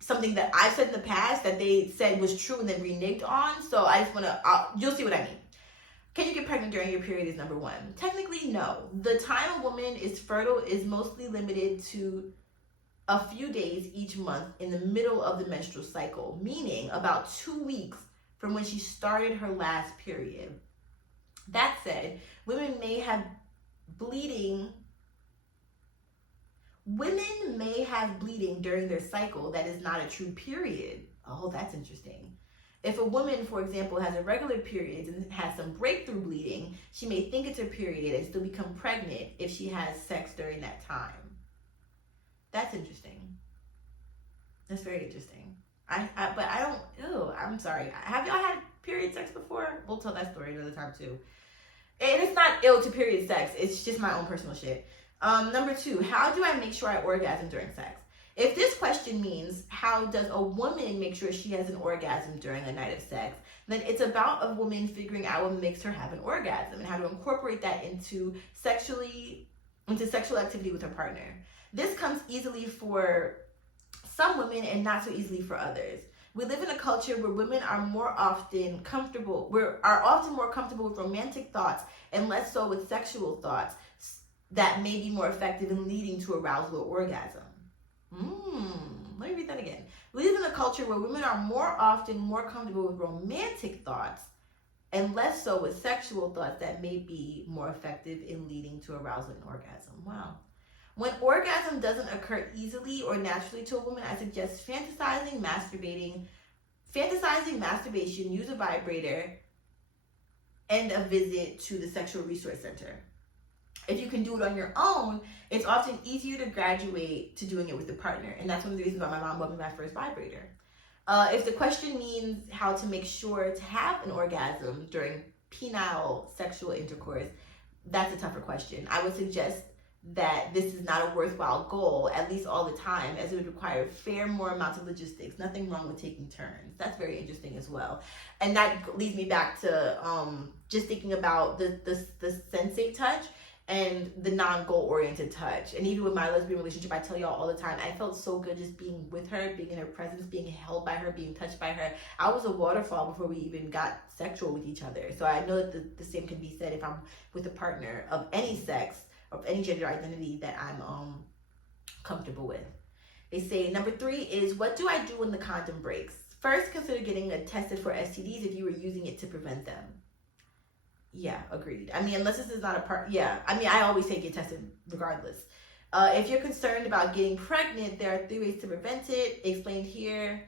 something that I've said in the past that they said was true and then reneged on. So I just want to, you'll see what I mean. Can you get pregnant during your period is number 1. Technically, no. The time a woman is fertile is mostly limited to a few days each month in the middle of the menstrual cycle, meaning about 2 weeks from when she started her last period. That said, women may have bleeding during their cycle that is not a true period. Oh, that's interesting. If a woman, for example, has irregular periods and has some breakthrough bleeding, she may think it's her period and still become pregnant if she has sex during that time. That's interesting. That's very interesting. But I don't, I'm sorry. Have y'all had period sex before? We'll tell that story another time too. And it's not ill to period sex. It's just my own personal shit. Number 2, how do I make sure I orgasm during sex? If this question means how does a woman make sure she has an orgasm during a night of sex, then it's about a woman figuring out what makes her have an orgasm and how to incorporate that into sexual activity with her partner. This comes easily for some women and not so easily for others. We live in a culture where women are often more comfortable with romantic thoughts and less so with sexual thoughts that may be more effective in leading to arousal or orgasm. Let me read that again. We live in a culture where women are often more comfortable with romantic thoughts and less so with sexual thoughts that may be more effective in leading to arousal and orgasm. Wow. When orgasm doesn't occur easily or naturally to a woman, I suggest fantasizing masturbation, use a vibrator, and a visit to the sexual resource center. If you can do it on your own, it's often easier to graduate to doing it with a partner. And that's one of the reasons why my mom bought me my first vibrator. If the question means how to make sure to have an orgasm during penile sexual intercourse, that's a tougher question. I would suggest that this is not a worthwhile goal, at least all the time, as it would require fair more amounts of logistics. Nothing wrong with taking turns. That's very interesting as well. And that leads me back to just thinking about the sensate touch and the non-goal oriented touch. And even with my lesbian relationship, I tell y'all all the time, I felt so good just being with her, being in her presence, being held by her, being touched by her. I was a waterfall before we even got sexual with each other. So I know that the same can be said if I'm with a partner of any sex, of any gender identity that I'm comfortable with. They say number 3 is, what do I do when the condom breaks? First, consider getting tested for STDs if you were using it to prevent them. Yeah, agreed. I mean, unless this is not a part, yeah. I mean, I always say get tested regardless. If you're concerned about getting pregnant, there are 3 ways to prevent it, explained here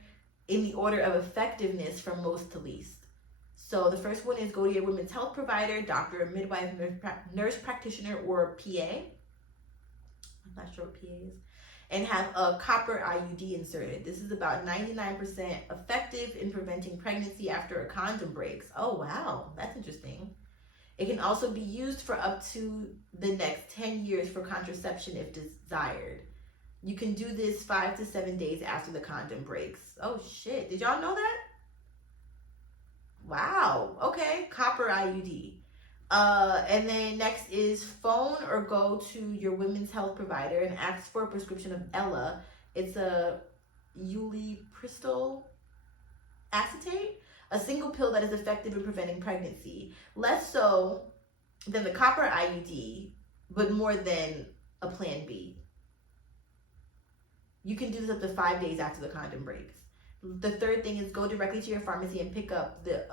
in the order of effectiveness from most to least. So the first one is go to your women's health provider, doctor, midwife, nurse practitioner, or PA. I'm not sure what PA is. And have a copper IUD inserted. This is about 99% effective in preventing pregnancy after a condom breaks. Oh, wow. That's interesting. It can also be used for up to the next 10 years for contraception if desired. You can do this 5 to 7 days after the condom breaks. Oh, shit. Did y'all know that? Wow. Okay. Copper IUD. And then next is phone or go to your women's health provider and ask for a prescription of Ella. It's a ulipristal acetate, a single pill that is effective in preventing pregnancy. Less so than the copper IUD, but more than a plan B. You can do this up to 5 days after the condom breaks. The third thing is go directly to your pharmacy and pick up the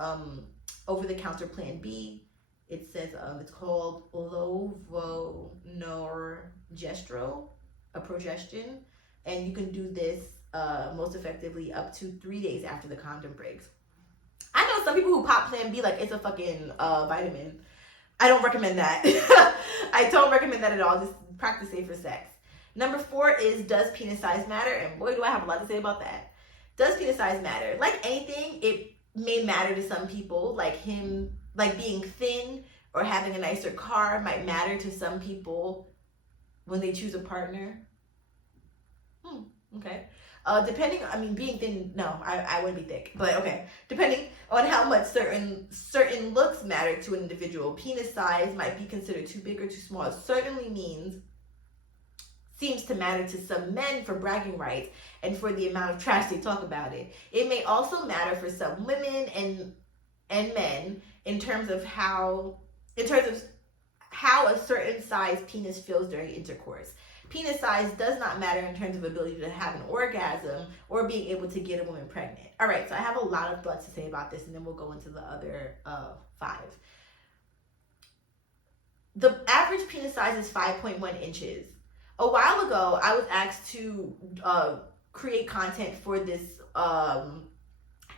over-the-counter plan B. It says it's called levonorgestrel, a progestin, and you can do this most effectively up to 3 days after the condom breaks. I know some people who pop Plan B like it's a fucking vitamin. I don't recommend that. I don't recommend that at all. Just practice safer sex. Number 4 is, does penis size matter? And boy, do I have a lot to say about that. Does penis size matter? Like anything, it may matter to some people. Like being thin or having a nicer car might matter to some people when they choose a partner. Okay. Being thin, no, I wouldn't be thick, but okay. Depending on how much certain looks matter to an individual, penis size might be considered too big or too small. It certainly seems to matter to some men for bragging rights and for the amount of trash they talk about it. It may also matter for some women and men in terms of how a certain size penis feels during intercourse. Penis size does not matter in terms of ability to have an orgasm or being able to get a woman pregnant. All right, so I have a lot of thoughts to say about this, and then we'll go into the other 5. The average penis size is 5.1 inches. A while ago, I was asked to create content for this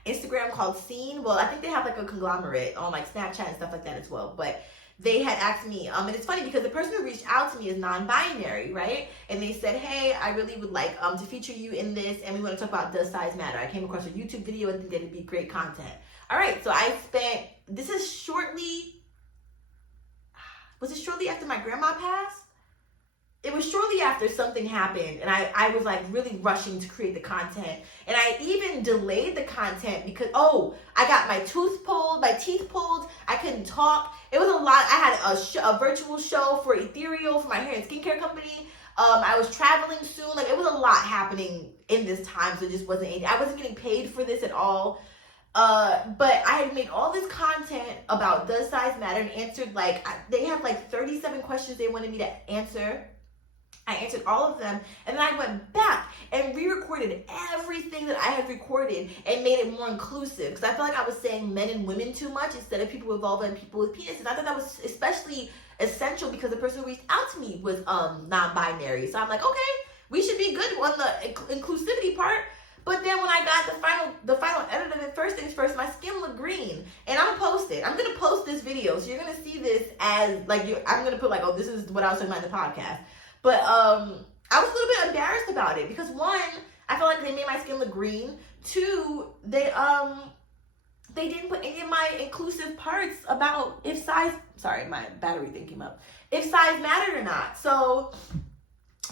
Instagram called Scene. Well, I think they have like a conglomerate on like Snapchat and stuff like that as well, but they had asked me, and it's funny because the person who reached out to me is non-binary, right? And they said, hey, I really would like to feature you in this, and we want to talk about does size matter. I came across a YouTube video and think that it'd be great content. All right, so was it shortly after my grandma passed? It was shortly after something happened, and I was like really rushing to create the content, and I even delayed the content because I got my teeth pulled, I couldn't talk. It was a lot. I had a virtual show for Ethereal for my hair and skincare company. I was traveling soon. Like it was a lot happening in this time, so it just wasn't anything. I wasn't getting paid for this at all. But I had made all this content about does size matter and answered they had 37 questions they wanted me to answer. I answered all of them, and then I went back and re-recorded everything that I had recorded and made it more inclusive, because I felt like I was saying men and women too much instead of people with vulva and people with penises. I thought that was especially essential because the person who reached out to me was non-binary. So I'm like, okay, we should be good on the inclusivity part. But then when I got the final edit of it, first things first, my skin looked green, and I'm gonna post it. I'm gonna post this video, so you're gonna see this as I'm gonna put this is what I was talking about in the podcast. But I was a little bit embarrassed about it because 1, I felt like they made my skin look green. 2, they they didn't put any of my inclusive parts about if size, sorry, my battery thing came up, if size mattered or not. So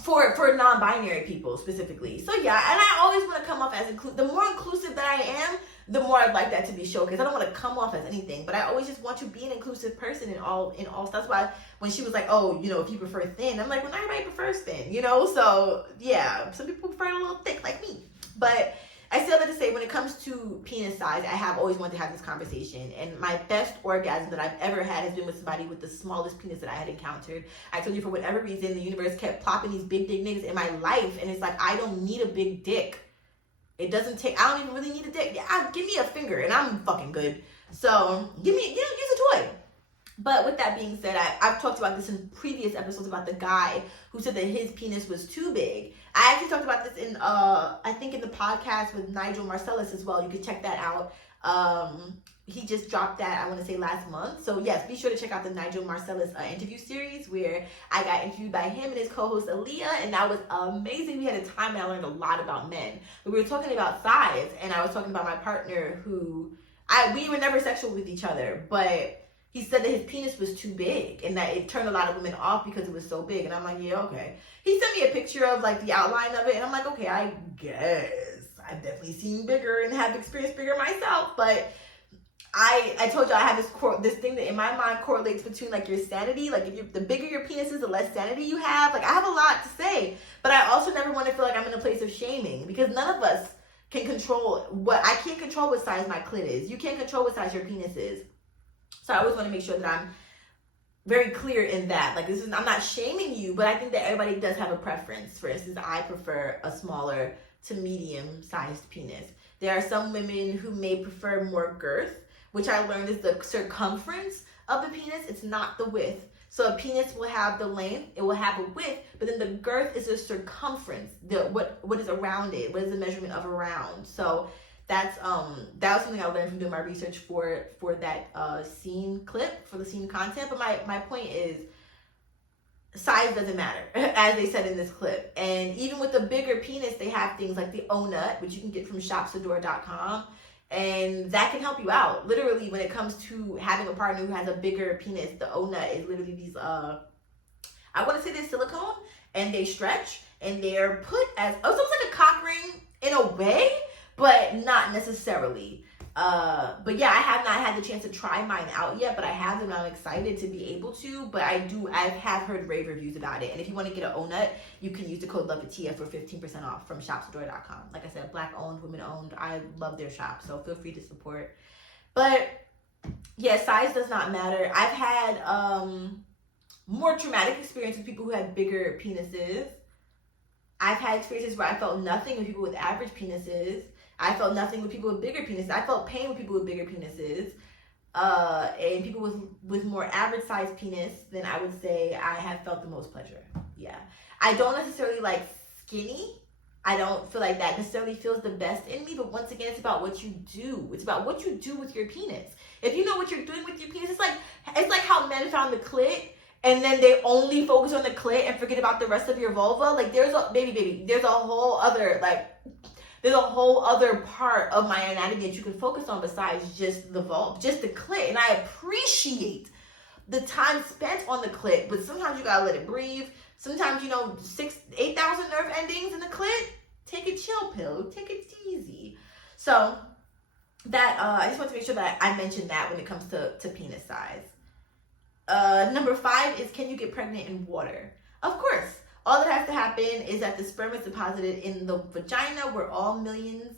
for non-binary people specifically. So yeah, and I always want to come off as the more inclusive that I am, the more I'd like that to be showcased. I don't want to come off as anything, but I always just want to be an inclusive person in all stuff. That's why when she was like, oh, you know, if you prefer thin, I'm like, well, not everybody prefers thin, you know? So yeah, some people prefer a little thick like me. But I still have to say, when it comes to penis size, I have always wanted to have this conversation. And my best orgasm that I've ever had has been with somebody with the smallest penis that I had encountered. I told you, for whatever reason, the universe kept plopping these big dick niggas in my life. And it's like, I don't need a big dick. It doesn't take, I don't even really need a dick. Yeah, give me a finger and I'm fucking good. So give me, use a toy. But with that being said, I've talked about this in previous episodes about the guy who said that his penis was too big. I actually talked about this in, I think in the podcast with Nigel Marcellus as well. You can check that out. He just dropped that, I want to say last month. So yes, be sure to check out the Nigel Marcellus interview series where I got interviewed by him and his co-host Aaliyah, and that was amazing. We had a time and I learned a lot about men. But we were talking about size, and I was talking about my partner who, we were never sexual with each other, but he said that his penis was too big and that it turned a lot of women off because it was so big. And I'm like, yeah, okay. He sent me a picture of like the outline of it, and I'm like, okay, I guess I've definitely seen bigger and have experienced bigger myself. But I told you I have this thing that in my mind correlates between like your sanity. Like if the bigger your penis is, the less sanity you have. Like I have a lot to say, but I also never want to feel like I'm in a place of shaming, because none of us can control I can't control what size my clit is. You can't control what size your penis is. So I always want to make sure that I'm very clear in that. Like I'm not shaming you, but I think that everybody does have a preference. For instance, I prefer a smaller to medium-sized penis. There are some women who may prefer more girth, which I learned is the circumference of the penis. It's not the width. So a penis will have the length, it will have a width, but then the girth is the circumference, what is around it, what is the measurement of around. So that was something I learned from doing my research for that scene clip, for the scene content. But my point is, size doesn't matter, as they said in this clip. And even with the bigger penis, they have things like the O-Nut, which you can get from shopsadora.com. And that can help you out. Literally, when it comes to having a partner who has a bigger penis, the O-Nut is literally these, I want to say they're silicone, and they stretch, and they're put as, it's almost like a cock ring in a way, but not necessarily. But yeah, I have not had the chance to try mine out yet, but I have them, and I'm excited to be able to. But I have heard rave reviews about it. And if you want to get an O-Nut, you can use the code LOVEATIYA for 15% off from shopsadora.com. Like I said, Black owned, women owned. I love their shop, so feel free to support. But yeah, size does not matter. I've had more traumatic experiences with people who had bigger penises. I've had experiences where I felt nothing with people with average penises. I felt nothing with people with bigger penises. I felt pain with people with bigger penises. And people with more average size penis, then I would say I have felt the most pleasure. Yeah. I don't necessarily like skinny. I don't feel like that necessarily feels the best in me. But once again, it's about what you do. It's about what you do with your penis. If you know what you're doing with your penis, it's like how men found the clit, and then they only focus on the clit and forget about the rest of your vulva. Like there's a whole other part of my anatomy that you can focus on besides just the vulva, just the clit. And I appreciate the time spent on the clit, but sometimes you gotta let it breathe. Sometimes, 8,000 nerve endings in the clit. Take a chill pill, take it easy. So that, I just want to make sure that I mentioned that when it comes to penis size. Number 5 is, can you get pregnant in water? Of course. All that has to happen is that the sperm is deposited in the vagina, where all millions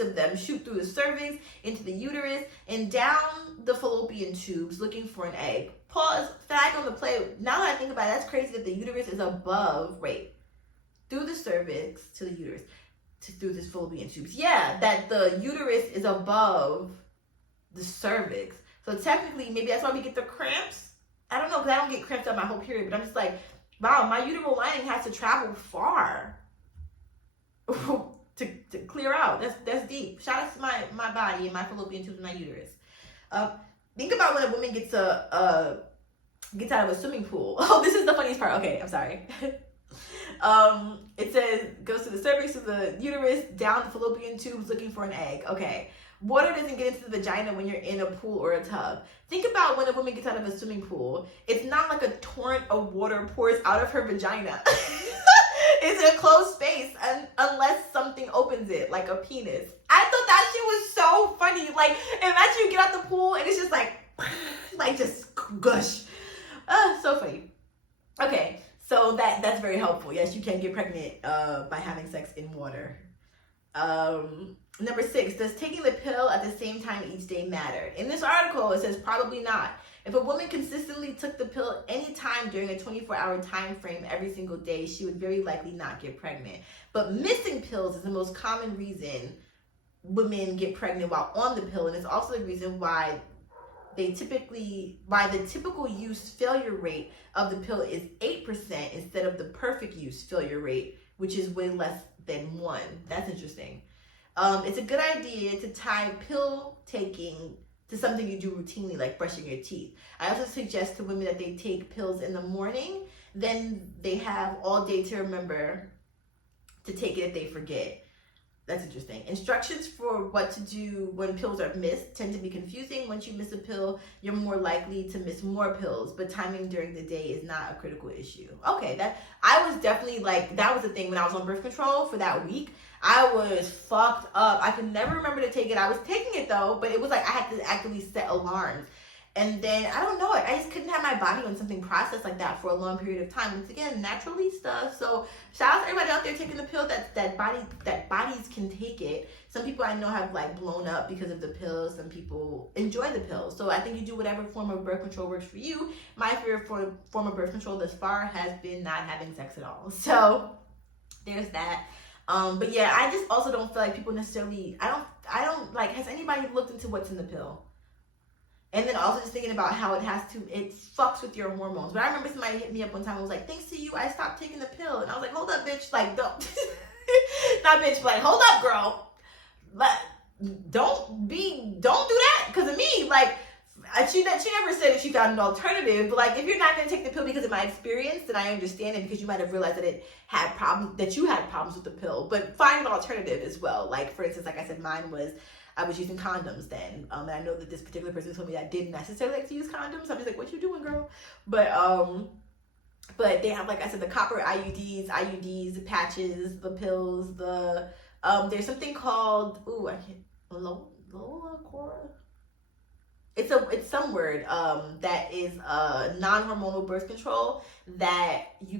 of them shoot through the cervix, into the uterus, and down the fallopian tubes looking for an egg. Pause, fag on the play. Now that I think about it, that's crazy that the uterus is through the cervix to the uterus, through this fallopian tubes. Yeah, that the uterus is above the cervix. So technically, maybe that's why we get the cramps. I don't know, because I don't get cramps on my whole period, but I'm just like, wow, my uterine lining has to travel far to clear out. That's deep. Shout out to my body and my fallopian tubes and my uterus. Think about when a woman gets out of a swimming pool. Oh, this is the funniest part. Okay, I'm sorry. It says goes to the cervix, to the uterus, down the fallopian tubes looking for an egg. Okay. Water doesn't get into the vagina when you're in a pool or a tub. Think about when a woman gets out of a swimming pool. It's not like a torrent of water pours out of her vagina. It's a closed space unless something opens it, like a penis. I thought that shit was so funny. Like, imagine you get out the pool and it's just like just gush. So funny. Okay, so that's very helpful. Yes, you can get pregnant by having sex in water. Number 6, does taking the pill at the same time each day matter? In this article, it says probably not. If a woman consistently took the pill any time during a 24-hour time frame every single day, she would very likely not get pregnant. But missing pills is the most common reason women get pregnant while on the pill, and it's also the reason why the typical use failure rate of the pill is 8% instead of the perfect use failure rate, which is way less than 1. That's interesting. It's a good idea to tie pill taking to something you do routinely, like brushing your teeth. I also suggest to women that they take pills in the morning, then they have all day to remember to take it if they forget. That's interesting. Instructions for what to do when pills are missed tend to be confusing. Once you miss a pill, you're more likely to miss more pills, but timing during the day is not a critical issue. Okay, I was definitely like, that was the thing when I was on birth control for that week. I was fucked up. I could never remember to take it. I was taking it though, but it was like I had to actively set alarms. And then, I don't know, I just couldn't have my body on something processed like that for a long period of time. Once again, naturally stuff. So shout out to everybody out there taking the pill that bodies can take it. Some people I know have like blown up because of the pills. Some people enjoy the pills. So I think you do whatever form of birth control works for you. My favorite form of birth control thus far has been not having sex at all. So there's that. But yeah, I just also don't feel like people necessarily, I don't like, has anybody looked into what's in the pill? And then also just thinking about how it fucks with your hormones. But I remember somebody hit me up one time and was like, thanks to you, I stopped taking the pill. And I was like, hold up, bitch. Like, don't, not bitch, but like, hold up, girl. But don't do that because of me. Like, she never said if she found an alternative, but like, if you're not going to take the pill because of my experience, then I understand it because you might have realized that you had problems with the pill, but find an alternative as well. Like, for instance, like I said, mine was, I was using condoms then. And I know that this particular person told me that I didn't necessarily like to use condoms. I'm just like, what you doing, girl? But they have, like I said, the copper IUDs, patches, the pills, there's something called, Lola Cora? It's some word that is non-hormonal birth control that you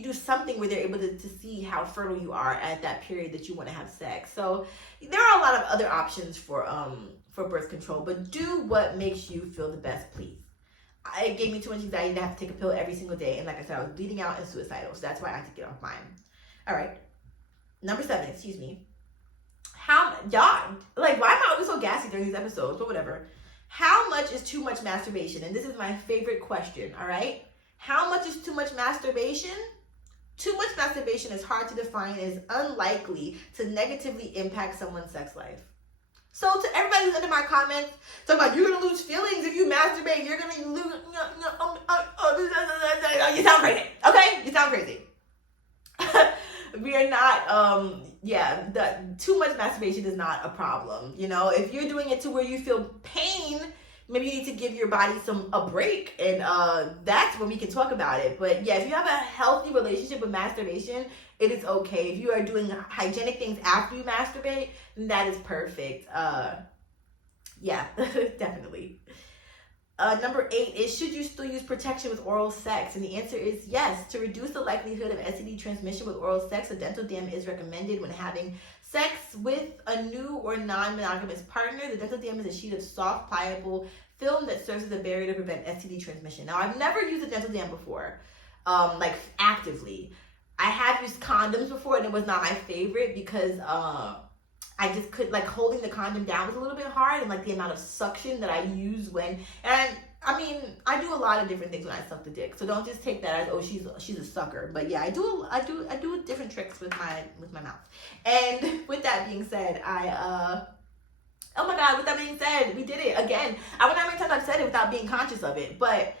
do something where they're able to see how fertile you are at that period that you want to have sex. So there are a lot of other options for birth control, but do what makes you feel the best, please. It gave me too much anxiety to have to take a pill every single day, and like I said, I was bleeding out and suicidal, so that's why I had to get off mine. All right, number 7, excuse me. Y'all, like, why am I always so gassy during these episodes? But whatever. How much is too much masturbation? And this is my favorite question, all right? How much is too much masturbation? Too much masturbation is hard to define and is unlikely to negatively impact someone's sex life. So to everybody who's under my comments, talking about you're going to lose feelings if you masturbate, you're going to lose, you sound crazy, okay? You sound crazy. We are not, too much masturbation is not a problem. You know, if you're doing it to where you feel pain, maybe you need to give your body a break, and that's when we can talk about it. But yeah, if you have a healthy relationship with masturbation, it is okay. If you are doing hygienic things after you masturbate, then that is perfect. Yeah, definitely. Number 8 is, should you still use protection with oral sex? And the answer is yes. To reduce the likelihood of STD transmission with oral sex, a dental dam is recommended when having sex with a new or non-monogamous partner. The dental dam is a sheet of soft, pliable film that serves as a barrier to prevent STD transmission. Now, I've never used a dental dam before, like actively. I have used condoms before, and it was not my favorite because I just could, like, holding the condom down was a little bit hard, and like the amount of suction that I use and I mean, I do a lot of different things when I suck the dick, so don't just take that as, oh, she's a sucker. But yeah, I do different tricks with my mouth. And with that being said, oh my God, with that being said, we did it again. I wonder how many times I've said it without being conscious of it, but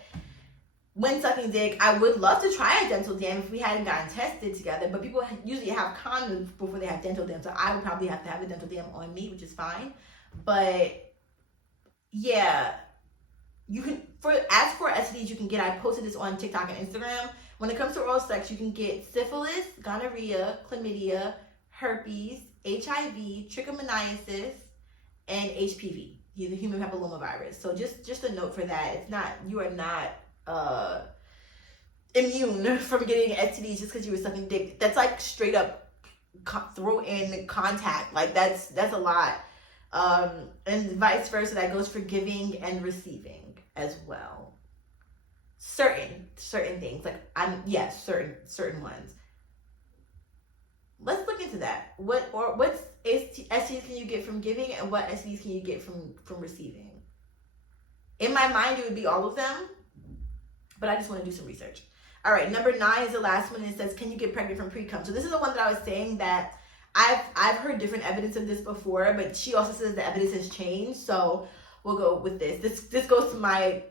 when sucking dick, I would love to try a dental dam if we hadn't gotten tested together, but people usually have condoms before they have dental dams, so I would probably have to have a dental dam on me, which is fine. But yeah, you can, as for STDs you can get, I posted this on TikTok and Instagram. When it comes to oral sex, you can get syphilis, gonorrhea, chlamydia, herpes, HIV, trichomoniasis, and HPV, the human papillomavirus. So just a note for that. It's not, you are not immune from getting STDs just because you were sucking dick. That's like straight up throat in contact. Like that's a lot. And vice versa, that goes for giving and receiving as well. Certain things, like certain ones. Let's look into that. What STDs can you get from giving, and what STDs can you get from receiving? In my mind, it would be all of them, but I just want to do some research. All right, number 9 is the last one. It says, can you get pregnant from pre-cum? So this is the one that I was saying that I've heard different evidence of this before, but she also says the evidence has changed. So we'll go with this. This goes to my,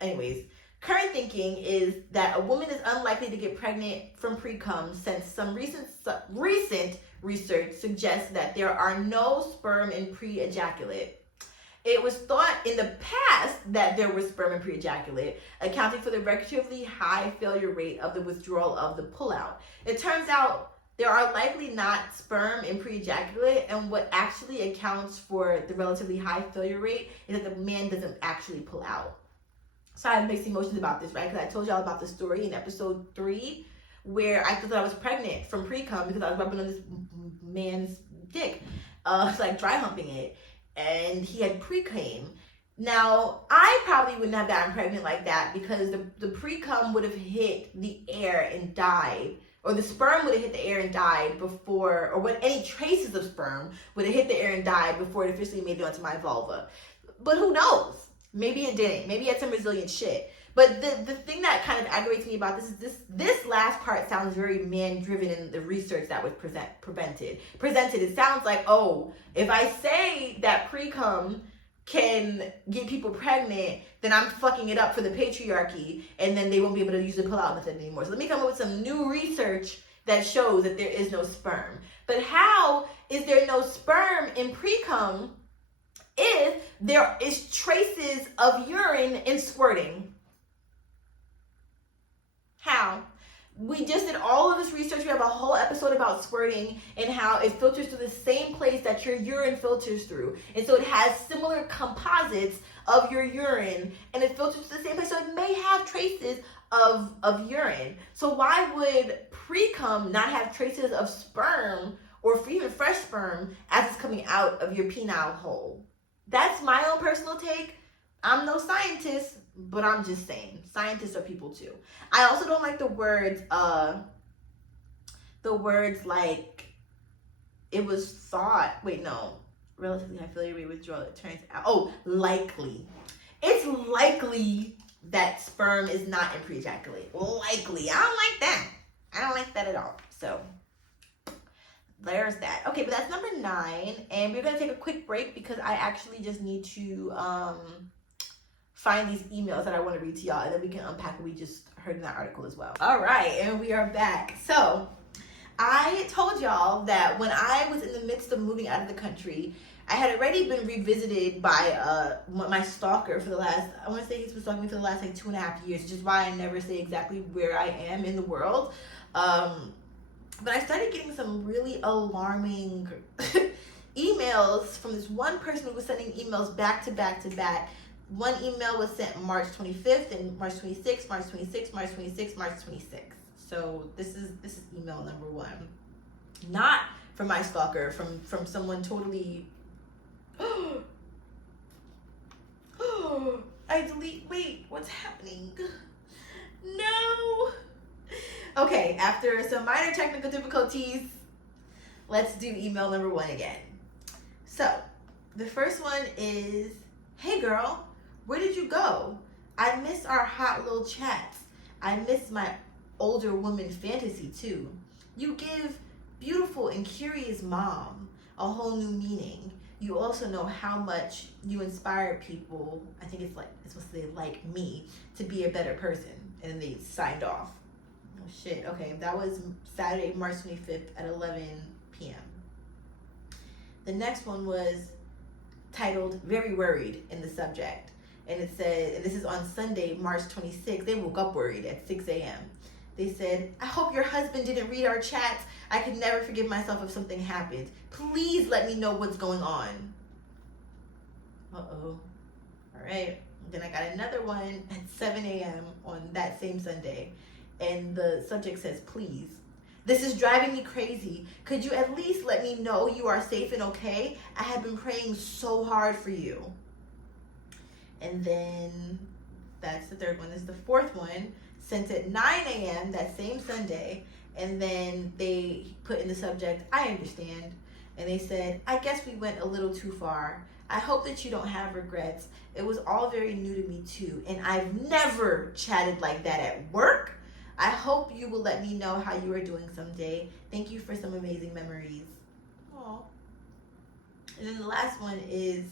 anyways. Current thinking is that a woman is unlikely to get pregnant from pre-cum since some recent research suggests that there are no sperm in pre-ejaculate. It was thought in the past that there was sperm in pre-ejaculate, accounting for the relatively high failure rate of the withdrawal of the pullout. It turns out there are likely not sperm in pre-ejaculate, and what actually accounts for the relatively high failure rate is that the man doesn't actually pull out. So I have mixed emotions about this, right? Because I told y'all about the story in episode 3 where I thought I was pregnant from pre-cum because I was rubbing on this man's dick, like dry humping it, and he had pre-cum. Now, I probably wouldn't have gotten pregnant like that because the pre-cum would have hit the air and died, or the sperm would have hit the air and died before, or what, any traces of sperm would have hit the air and died before it officially made it onto my vulva. But who knows? Maybe it didn't. Maybe it had some resilient shit. But the thing that kind of aggravates me about this is this last part sounds very man-driven in the research that was presented. It sounds like, oh, if I say that pre-cum can get people pregnant, then I'm fucking it up for the patriarchy, and then they won't be able to use the pull-out method anymore. So let me come up with some new research that shows that there is no sperm. But how is there no sperm in pre-cum if there is traces of urine in squirting? How? We just did all of this research. We have a whole episode about squirting and how it filters through the same place that your urine filters through. And so it has similar composites of your urine, and it filters through the same place. So it may have traces of urine. So why would pre-cum not have traces of sperm or even fresh sperm as it's coming out of your penile hole? That's my own personal take. I'm no scientist, but I'm just saying, scientists are people too. I also don't like the words like, it was thought, relatively high failure rate withdrawal, it turns out, likely. It's likely that sperm is not in pre-ejaculate. Likely. I don't like that. I don't like that at all. So there's that. Okay, but that's number 9, and we're gonna take a quick break because I actually just need to find these emails that I want to read to y'all, and then we can unpack what we just heard in that article as well. All right, and we are back. So I told y'all that when I was in the midst of moving out of the country, I had already been revisited by my stalker for the last, I want to say he's been stalking me for the last like 2.5 years, which is why I never say exactly where I am in the world. But I started getting some really alarming emails from this one person who was sending emails back to back to back. One email was sent March 25th and March 26th, March 26th, March 26th, March 26th. So this is email number 1. Not from my stalker, from someone totally. Wait, what's happening? No. Okay, after some minor technical difficulties, let's do email number 1 again. So the first one is, hey girl, where did you go? I miss our hot little chats. I miss my older woman fantasy too. You give beautiful and curious mom a whole new meaning. you also know how much you inspire people. I think it's supposed to say like me to be a better person. And then they signed off. Oh shit. Okay, that was Saturday, March 25th at 11 p.m. The next one was titled "Very Worried" in the subject, and it said, and this is on Sunday, March 26th. They woke up worried at 6 a.m. They said, "I hope your husband didn't read our chats. I could never forgive myself if something happened. Please let me know what's going on." Uh-oh. All right. Then I got another one at 7 a.m. on that same Sunday. And the subject says, "Please. This is driving me crazy. Could you at least let me know you are safe and okay? I have been praying so hard for you." And then that's the third one. This is the fourth one, sent at 9 a.m. that same Sunday. And then they put in the subject, "I understand." And they said, "I guess we went a little too far. I hope that you don't have regrets. It was all very new to me too. And I've never chatted like that at work. I hope you will let me know how you are doing someday. Thank you for some amazing memories." Aww. And then the last one is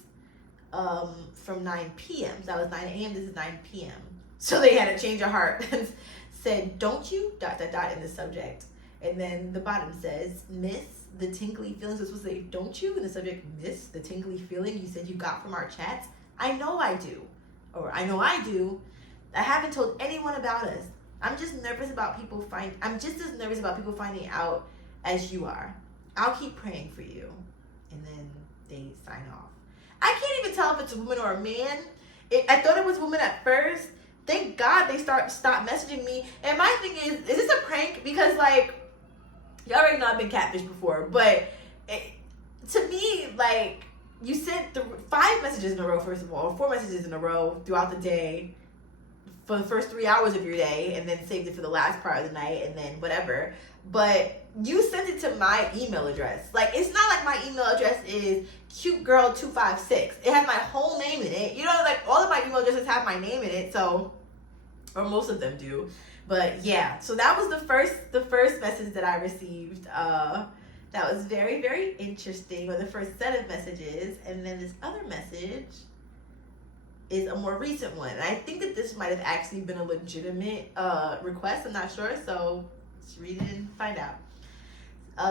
from 9 p.m. So that was 9 a.m. This is 9 p.m. So they had a change of heart. Said, "Don't you ... in the subject." And then the bottom says, "Miss the tingly feelings." It's supposed to say, "Don't you?" in the subject, "Miss the tingly feeling you said you got from our chats? I know I do." Or, "I know I do. I haven't told anyone about us. I'm just as nervous about people finding out as you are. I'll keep praying for you." And then they sign off. I can't even tell if it's a woman or a man. I thought it was a woman at first. Thank God they stopped messaging me. And my thing is this a prank? Because like, y'all already know I've been catfished before, but to me, like, you sent 5 messages in a row, first of all, 4 messages in a row throughout the day for the first 3 hours of your day, and then saved it for the last part of the night, and then whatever. But you sent it to my email address. Like, it's not like my email address is cutegirl256. It has my whole name in it. You know, like, all of my email addresses have my name in it, so, or most of them do. But yeah, so that was the first message that I received. That was very, very interesting, or the first set of messages. And then this other message is a more recent one. And I think that this might have actually been a legitimate request. I'm not sure, so let's read it and find out.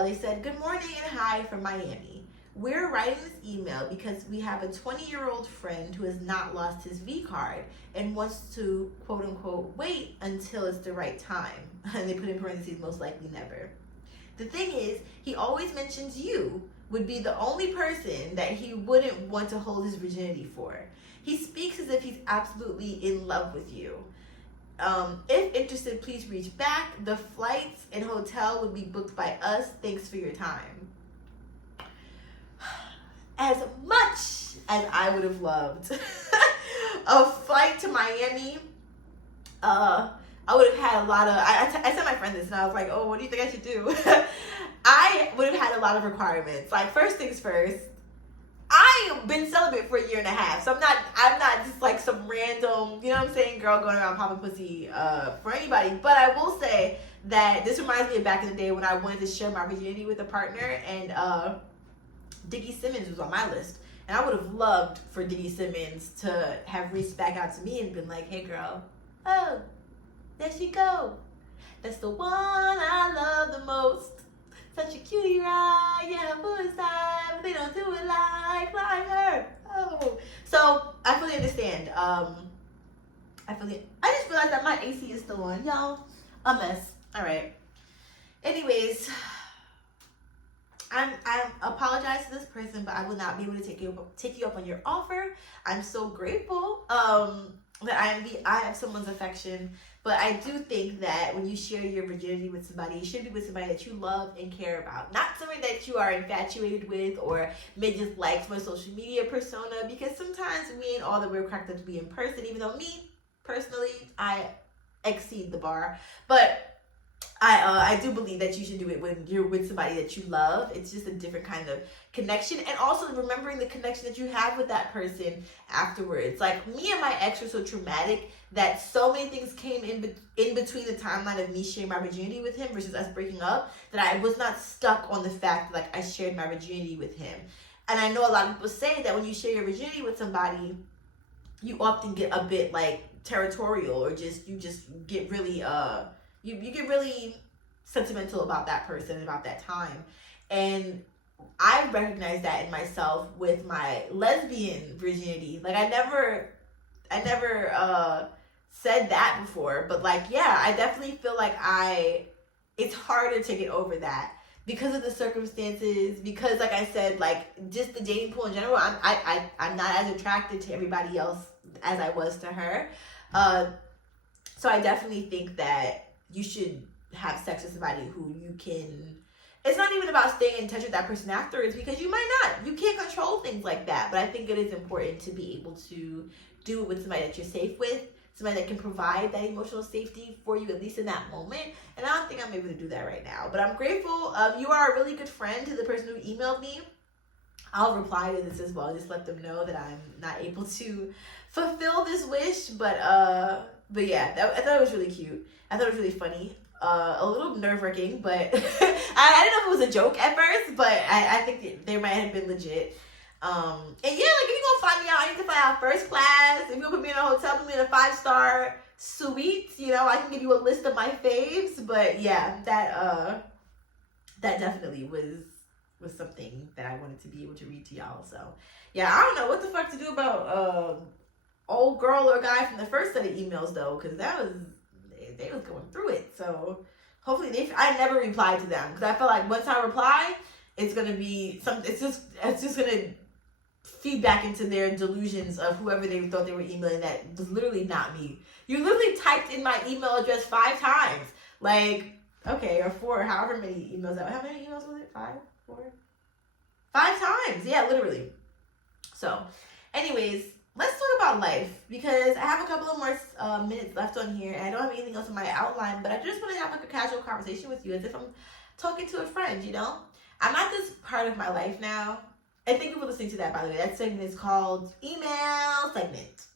They said, "Good morning and hi from Miami. We're writing this email because we have a 20-year-old friend who has not lost his V card and wants to, quote unquote, wait until it's the right time." And they put in parentheses, "most likely never. The thing is, he always mentions you would be the only person that he wouldn't want to hold his virginity for. He speaks as if he's absolutely in love with you. If interested, please reach back. The flights and hotel would be booked by us. Thanks for your time." As much as I would have loved a flight to Miami, I would have had a lot of, I sent my friend this and I was like, "Oh, what do you think I should do?" I would have had a lot of requirements. Like, first things first, I've been celibate for a year and a half, so I'm not just like some random, you know what I'm saying, girl going around popping pussy for anybody. But I will say that this reminds me of back in the day when I wanted to share my virginity with a partner, and Diggy Simmons was on my list. And I would have loved for Diggy Simmons to have reached back out to me and been like, "Hey girl, oh, there she go. That's the one I love the most. Such a cutie, right? Yeah, boys time, but they don't do it like her." Oh, so I fully understand. I just realized that my AC is still on, y'all. A mess. All right. Anyways, I apologize to this person, but I will not be able to take you up on your offer. I'm so grateful that I have someone's affection. But I do think that when you share your virginity with somebody, it should be with somebody that you love and care about. Not somebody that you are infatuated with or may just like from a social media persona. Because sometimes we ain't all that we're cracked up to be in person. Even though me, personally, I exceed the bar. But I do believe that you should do it when you're with somebody that you love. It's just a different kind of connection. And also remembering the connection that you have with that person afterwards. Like, me and my ex were so traumatic that so many things came in between the timeline of me sharing my virginity with him versus us breaking up, that I was not stuck on the fact that, like, I shared my virginity with him. And I know a lot of people say that when you share your virginity with somebody, you often get a bit like territorial, or you just get really you get really sentimental about that person, about that time. And I recognize that in myself with my lesbian virginity. Like I never said that before, but like, yeah, I definitely feel like it's harder to get over that because of the circumstances, because like I said, like just the dating pool in general, I'm not as attracted to everybody else as I was to her. So I definitely think that you should have sex with somebody who you can. It's not even about staying in touch with that person afterwards, because you might not. You can't control things like that. But I think it is important to be able to do it with somebody that you're safe with, somebody that can provide that emotional safety for you, at least in that moment. And I don't think I'm able to do that right now. But I'm grateful. You are a really good friend to the person who emailed me. I'll reply to this as well. Just let them know that I'm not able to fulfill this wish. But yeah, I thought it was really cute. I thought it was really funny. A little nerve-wracking, but I didn't know if it was a joke at first, but I think they might have been legit. And yeah, like if you're gonna fly me out, I need to fly out first class. If you're gonna put me in a hotel, put me in a 5-star suite, you know, I can give you a list of my faves. But yeah, that definitely was something that I wanted to be able to read to y'all. So yeah, I don't know what the fuck to do about old girl or guy from the first set of emails though, because they was going through it. So hopefully I never replied to them, because I feel like once I reply, it's gonna be it's just gonna feed back into their delusions of whoever they thought they were emailing that was literally not me. You literally typed in my email address 5 times. Like, okay, or 4, however many emails how many emails was it? 5, 4? 5 times. Yeah, literally. So anyways, let's talk about life, because I have a couple of more minutes left on here, and I don't have anything else in my outline, but I just want to have like a casual conversation with you as if I'm talking to a friend, you know? I'm at this part of my life now, and thank you for listening to that, by the way. That segment is called Email Segment.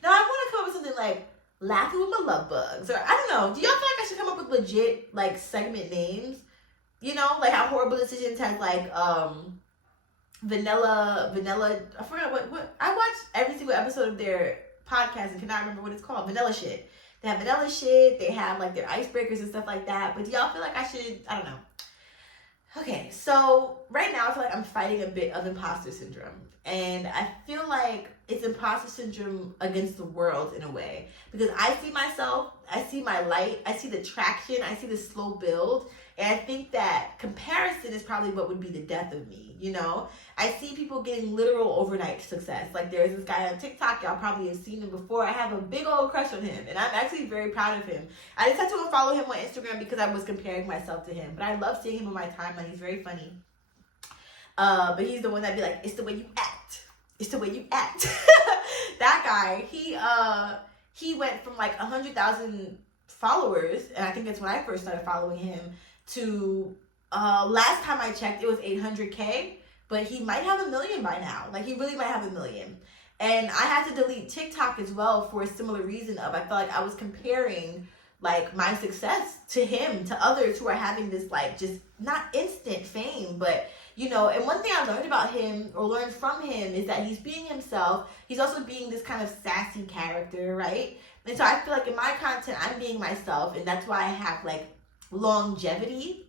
Now, I want to come up with something like Laughing with My Love Bugs, or I don't know. Do y'all feel like I should come up with legit, like, segment names? You know, like how Horrible Decisions has, like, Vanilla, I forgot what I watched every single episode of their podcast and cannot remember what it's called. Vanilla Shit. They have Vanilla Shit, they have like their icebreakers and stuff like that. But do y'all feel like I should, I don't know. Okay, so right now I feel like I'm fighting a bit of imposter syndrome. And I feel like it's imposter syndrome against the world in a way. Because I see myself, I see my light, I see the traction, I see the slow build. And I think that comparison is probably what would be the death of me, you know? I see people getting literal overnight success. Like there's this guy on TikTok, y'all probably have seen him before. I have a big old crush on him, and I'm actually very proud of him. I decided to follow him on Instagram because I was comparing myself to him. But I love seeing him on my timeline. He's very funny. But he's the one that'd be like, it's the way you act. It's the way you act. That guy, he went from like 100,000 followers, and I think that's when I first started following him, to last time I checked, it was 800K, but he might have 1 million by now. Like, he really might have 1 million. And I had to delete TikTok as well for a similar reason of, I felt like I was comparing, like, my success to him, to others who are having this, like, just not instant fame, but, you know. And one thing I learned about him, or learned from him, is that he's being himself. He's also being this kind of sassy character, right? And so I feel like in my content, I'm being myself, and that's why I have, like, longevity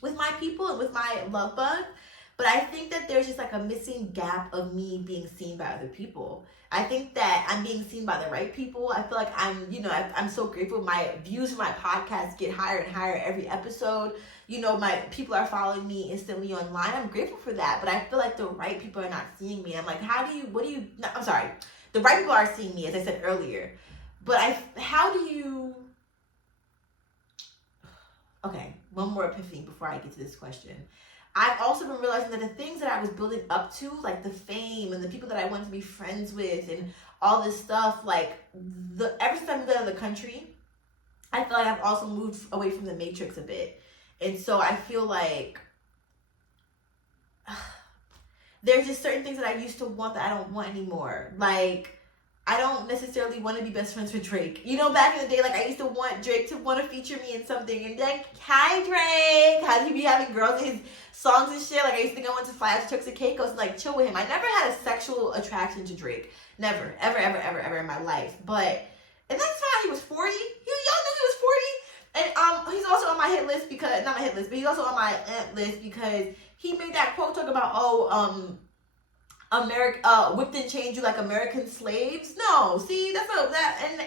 with my people and with my love bug. But I think that there's just like a missing gap of me being seen by other people. I think that I'm being seen by the right people. I feel like I'm so grateful. My views for my podcast get higher and higher every episode. You know, my people are following me instantly online. I'm grateful for that. But I feel like the right people are not seeing me. I'm like, I'm sorry. The right people are seeing me, as I said earlier. But okay, one more epiphany before I get to this question. I've also been realizing that the things that I was building up to, like the fame and the people that I wanted to be friends with and all this stuff, like ever since I moved out of the country, I feel like I've also moved away from the matrix a bit. And so I feel like there's just certain things that I used to want that I don't want anymore. Like, I don't necessarily want to be best friends with Drake. You know, back in the day, like, I used to want Drake to want to feature me in something. And then, hi, Drake. How do he be having girls in his songs and shit? Like, I used to go into Fly Out to Turks and Caicos and, like, chill with him. I never had a sexual attraction to Drake. Never. Ever, ever, ever, ever in my life. But, and that's why he was 40. Y'all knew he was 40? And he's also on my hit list because, not my hit list, but he's also on my list because he made that quote talk about, America, whipped and chained you like American slaves. No, see, that's and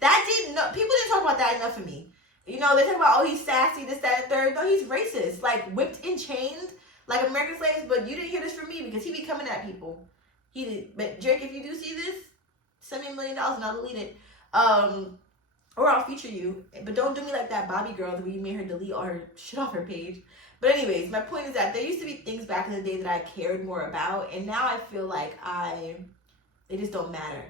that didn't, no, people didn't talk about that enough for me. You know, they talk about, oh, he's sassy, this, that, and third. No, he's racist. Like, whipped and chained like American slaves, but you didn't hear this from me because he be coming at people. He did. But Drake, if you do see this, send me $1 million and I'll delete it. Or I'll feature you. But don't do me like that Bobby girl that we made her delete all her shit off her page. But anyways, my point is that there used to be things back in the day that I cared more about, and now I feel like they just don't matter.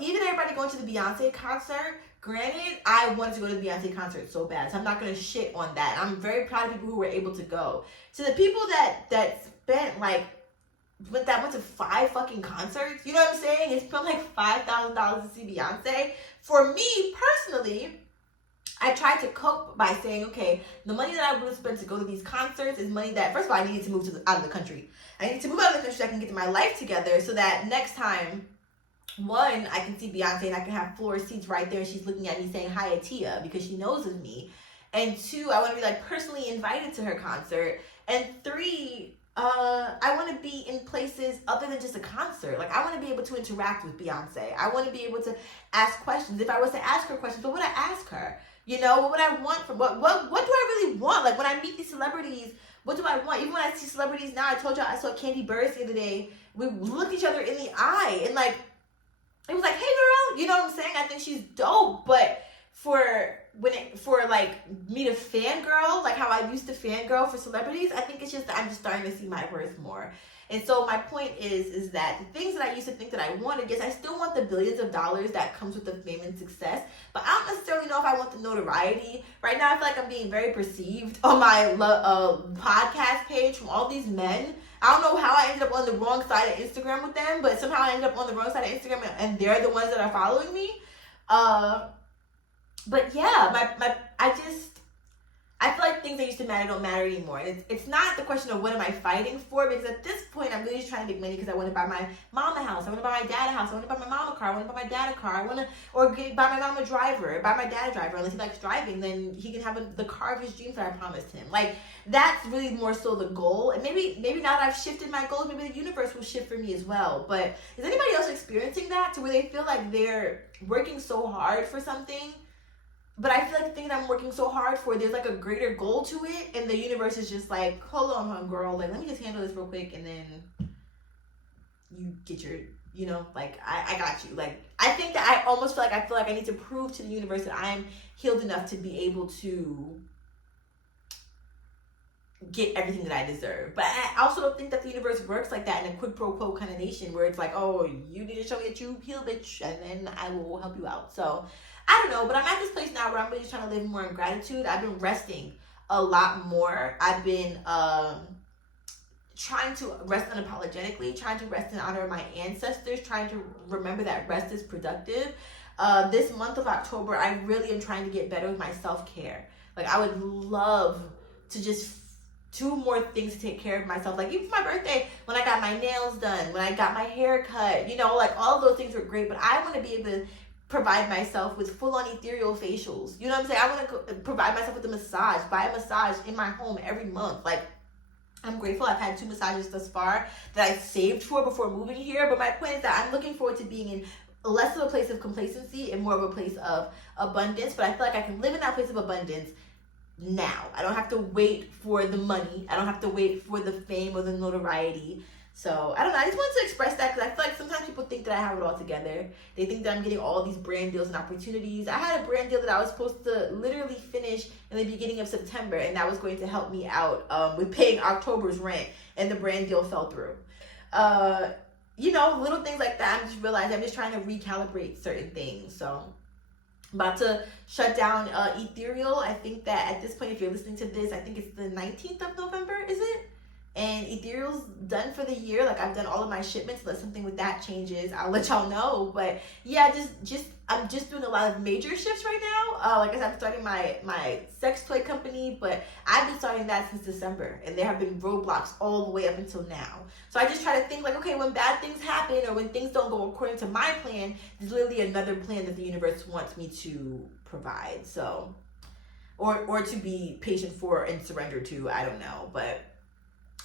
Even everybody going to the Beyonce concert, granted, I wanted to go to the Beyonce concert so bad, so I'm not going to shit on that. I'm very proud of people who were able to go. To the people that spent, like, went to 5 fucking concerts, you know what I'm saying? It's spent like $5,000 to see Beyonce. For me, personally, I tried to cope by saying, okay, the money that I would have spent to go to these concerts is money that, first of all, I needed to move out of the country. I need to move out of the country so I can get my life together so that next time, one, I can see Beyonce and I can have floor seats right there and she's looking at me saying, hi, Atiya, because she knows of me. And 2, I want to be, like, personally invited to her concert. And 3, I want to be in places other than just a concert. Like, I want to be able to interact with Beyonce. I want to be able to ask questions. If I was to ask her questions, what would I ask her? You know, what would I want from, what do I really want? Like, when I meet these celebrities, what do I want? Even when I see celebrities now, I told y'all I saw Candy Burris the other day. We looked each other in the eye and, like, it was like, hey girl, you know what I'm saying? I think she's dope, but for like me to fangirl, like how I used to fangirl for celebrities, I think it's just that I'm just starting to see my worth more. And so my point is that the things that I used to think that I wanted, yes, I still want the billions of dollars that comes with the fame and success, but I don't necessarily know if I want the notoriety. Right now, I feel like I'm being very perceived on my podcast page from all these men. I don't know how I ended up on the wrong side of Instagram with them, but somehow I ended up on the wrong side of Instagram, and they're the ones that are following me. But yeah, I feel like things that used to matter don't matter anymore. And it's not the question of what am I fighting for, because at this point I'm really just trying to make money because I want to buy my mom a house, I want to buy my dad a house, I want to buy my mom a car, I want to buy my dad a car, I want to, buy my mom a driver, buy my dad a driver. Unless he likes driving, then he can have the car of his dreams that I promised him. Like, that's really more so the goal. And maybe now that I've shifted my goals, maybe the universe will shift for me as well. But is anybody else experiencing that, to where they feel like they're working so hard for something, but I feel like the thing that I'm working so hard for, there's like a greater goal to it, and the universe is just like, hold on, girl, like, let me just handle this real quick, and then you get your, you know, like, I got you. Like, I think that I almost feel like I need to prove to the universe that I'm healed enough to be able to get everything that I deserve. But I also don't think that the universe works like that in a quid pro quo kind of nation, where it's like, oh, you need to show me that you heal, bitch, and then I will help you out. So I don't know, but I'm at this place now where I'm really just trying to live more in gratitude. I've been resting a lot more. I've been trying to rest unapologetically, trying to rest in honor of my ancestors, trying to remember that rest is productive. This month of October, I really am trying to get better with my self-care. Like, I would love to just 2 more things to take care of myself. Like, even for my birthday, when I got my nails done, when I got my hair cut, you know, like, all of those things were great, but I want to be able to provide myself with full-on ethereal facials. You know what I'm saying? I want to provide myself with a massage, buy a massage in my home every month. Like, I'm grateful I've had 2 massages thus far that I saved for before moving here. But my point is that I'm looking forward to being in less of a place of complacency and more of a place of abundance. But I feel like I can live in that place of abundance now. I don't have to wait for the money. I don't have to wait for the fame or the notoriety. So, I don't know. I just wanted to express that because I feel like sometimes people think that I have it all together. They think that I'm getting all these brand deals and opportunities. I had a brand deal that I was supposed to literally finish in the beginning of September, and that was going to help me out with paying October's rent, and the brand deal fell through. You know, little things like that. I'm just realizing I'm just trying to recalibrate certain things. So, I'm about to shut down Ethereal. I think that at this point, if you're listening to this, I think it's the 19th of November, is it? And ethereal's done for the year. Like, I've done all of my shipments. Unless something with that changes, I'll let y'all know. But yeah, I'm just doing a lot of major shifts right now. Like I said, I'm starting my sex toy company, but I've been starting that since December, and there have been roadblocks all the way up until now. So I just try to think like, okay, when bad things happen or when things don't go according to my plan, there's literally another plan that the universe wants me to provide. So, or to be patient for and surrender to, I don't know. But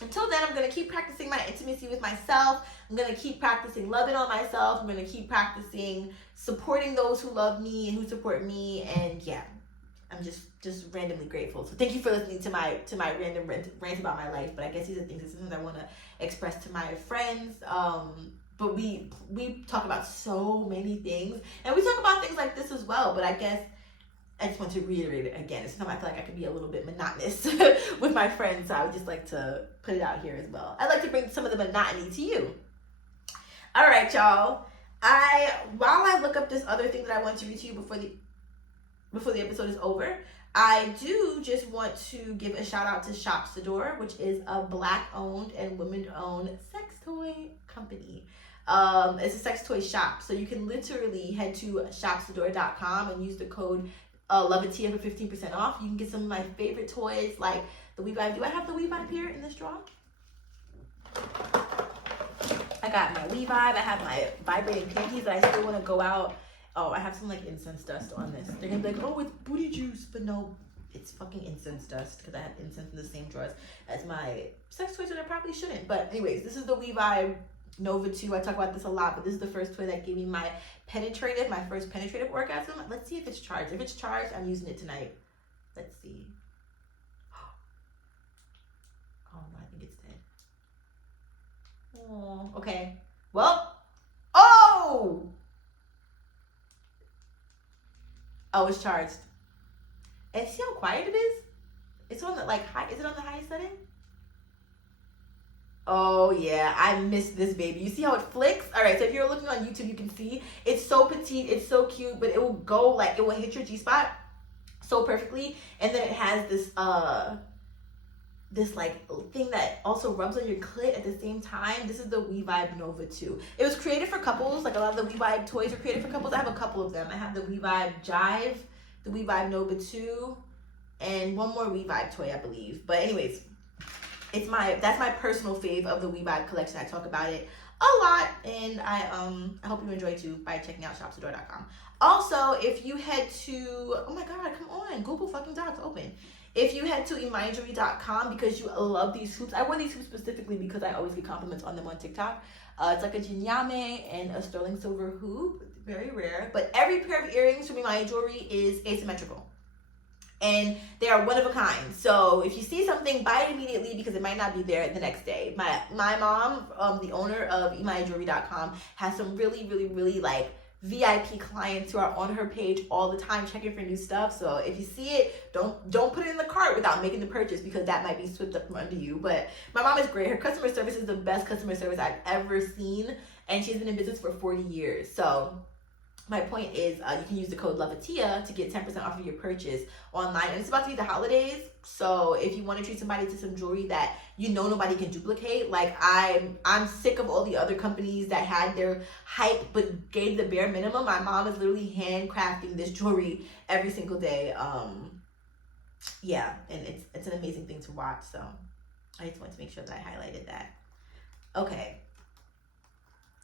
until then, I'm going to keep practicing my intimacy with myself. I'm going to keep practicing loving on myself. I'm going to keep practicing supporting those who love me and who support me. And yeah, I'm just randomly grateful. So thank you for listening to my random rant about my life. But I guess these are things I want to express to my friends. But we talk about so many things, and we talk about things like this as well. But I guess I just want to reiterate it again. Sometimes I feel like I can be a little bit monotonous with my friends, so I would just like to put it out here as well. I'd like to bring some of the monotony to you. All right, y'all. While I look up this other thing that I want to read to you before the episode is over, I do just want to give a shout out to Shoutout, which is a Black-owned and women-owned sex toy company. It's a sex toy shop, so you can literally head to shopsador.com and use the code Loveatiya for 15% off. You can get some of my favorite toys like the We Vibe. Do I have the We Vibe here in this drawer? I got my We Vibe. I have my vibrating panties that I still want to go out. Oh, I have some like incense dust on this. They're gonna be like, oh, it's booty juice, but no, it's fucking incense dust because I have incense in the same drawers as my sex toys that I probably shouldn't. But anyways, this is the We Vibe Nova 2. I talk about this a lot, but this is the first toy that gave me my first penetrative orgasm. Let's see if it's charged. If it's charged, I'm using it tonight. Let's see. Oh, no, I think it's dead. Oh, okay. Well, oh, it's charged. And see how quiet it is? It's on the high. Is it on the highest setting? Oh yeah, I missed this baby. You see how it flicks? All right, so if you're looking on YouTube, you can see it's so petite, it's so cute, but it will go it will hit your G-spot so perfectly. And then it has this thing that also rubs on your clit at the same time. This is the We Vibe Nova 2. It was created for couples. Like a lot of the We Vibe toys are created for couples. I have a couple of them. I have the We Vibe Jive, the We Vibe Nova 2, and one more We Vibe toy, I believe. But anyways, that's my personal fave of the We Vibe collection. I talk about it a lot, and I hope you enjoy too by checking out shopsador.com. Also, if you head to, oh my god, come on, Google fucking Docs open. If you head to imagery.com because you love these hoops, I wear these hoops specifically because I always get compliments on them on TikTok. It's like a jinyame and a sterling silver hoop, very rare. But every pair of earrings from Imani Jewelry is asymmetrical. And they are one of a kind. So if you see something, buy it immediately because it might not be there the next day. My mom, the owner of imaijewelry.com, has some really, really, really VIP clients who are on her page all the time checking for new stuff. So if you see it, don't put it in the cart without making the purchase because that might be swept up from under you. But my mom is great. Her customer service is the best customer service I've ever seen, and she's been in business for 40 years. So my point is you can use the code Loveatiya to get 10% off of your purchase online. And it's about to be the holidays. So if you want to treat somebody to some jewelry that nobody can duplicate, I'm sick of all the other companies that had their hype but gave the bare minimum. My mom is literally handcrafting this jewelry every single day. Yeah, and it's an amazing thing to watch. So I just wanted to make sure that I highlighted that. Okay.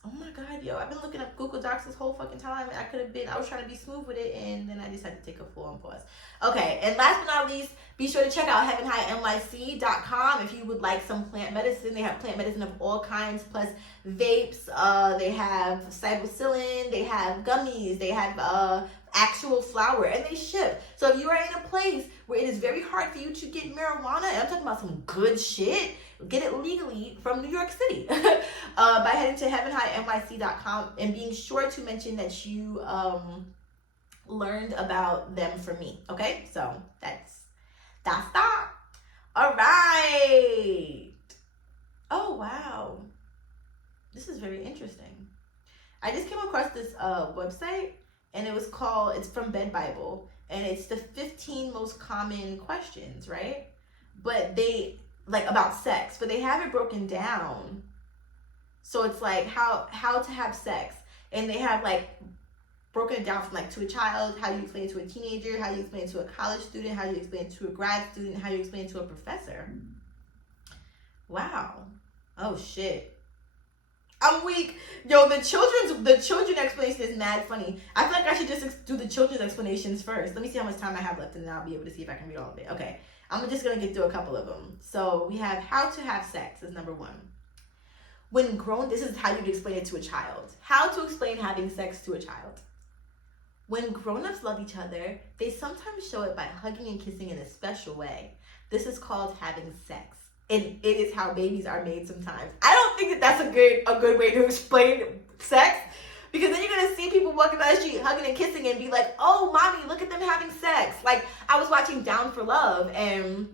Oh my god, yo, I've been looking up Google Docs this whole fucking time, and I was trying to be smooth with it, and then I decided to take a full-on pause. Okay, and last but not least, be sure to check out heavenhighnyc.com if you would like some plant medicine. They have plant medicine of all kinds, plus vapes, they have psilocybin, they have gummies, they have actual flower, and they ship. So if you are in a place where it is very hard for you to get marijuana, and I'm talking about some good shit, get it legally from New York City by heading to heavenhighnyc.com and being sure to mention that you learned about them from me. Okay, so that's that. All right. Oh wow, this is very interesting. I just came across this website, and it's from Bed Bible, and it's the 15 most common questions, right? But they like about sex, but they have it broken down. So it's like how to have sex, and they have like broken it down from like to a child, how you explain it to a teenager, how you explain it to a college student, how you explain it to a grad student, how you explain it to a professor. Wow. Oh shit. I'm weak. Yo, the children explanation is mad funny. I feel like I should just do the children's explanations first. Let me see how much time I have left, and then I'll be able to see if I can read all of it. Okay. I'm just gonna get through a couple of them. So we have how to have sex is number 1. This is how you'd explain it to a child. How to explain having sex to a child. When grown-ups love each other, they sometimes show it by hugging and kissing in a special way. This is called having sex. And it is how babies are made sometimes. I don't think that that's a good way to explain sex, because then you're gonna see people walking down the street hugging and kissing and be like, oh, mommy, look at them having sex. Like, I was watching Down for Love, and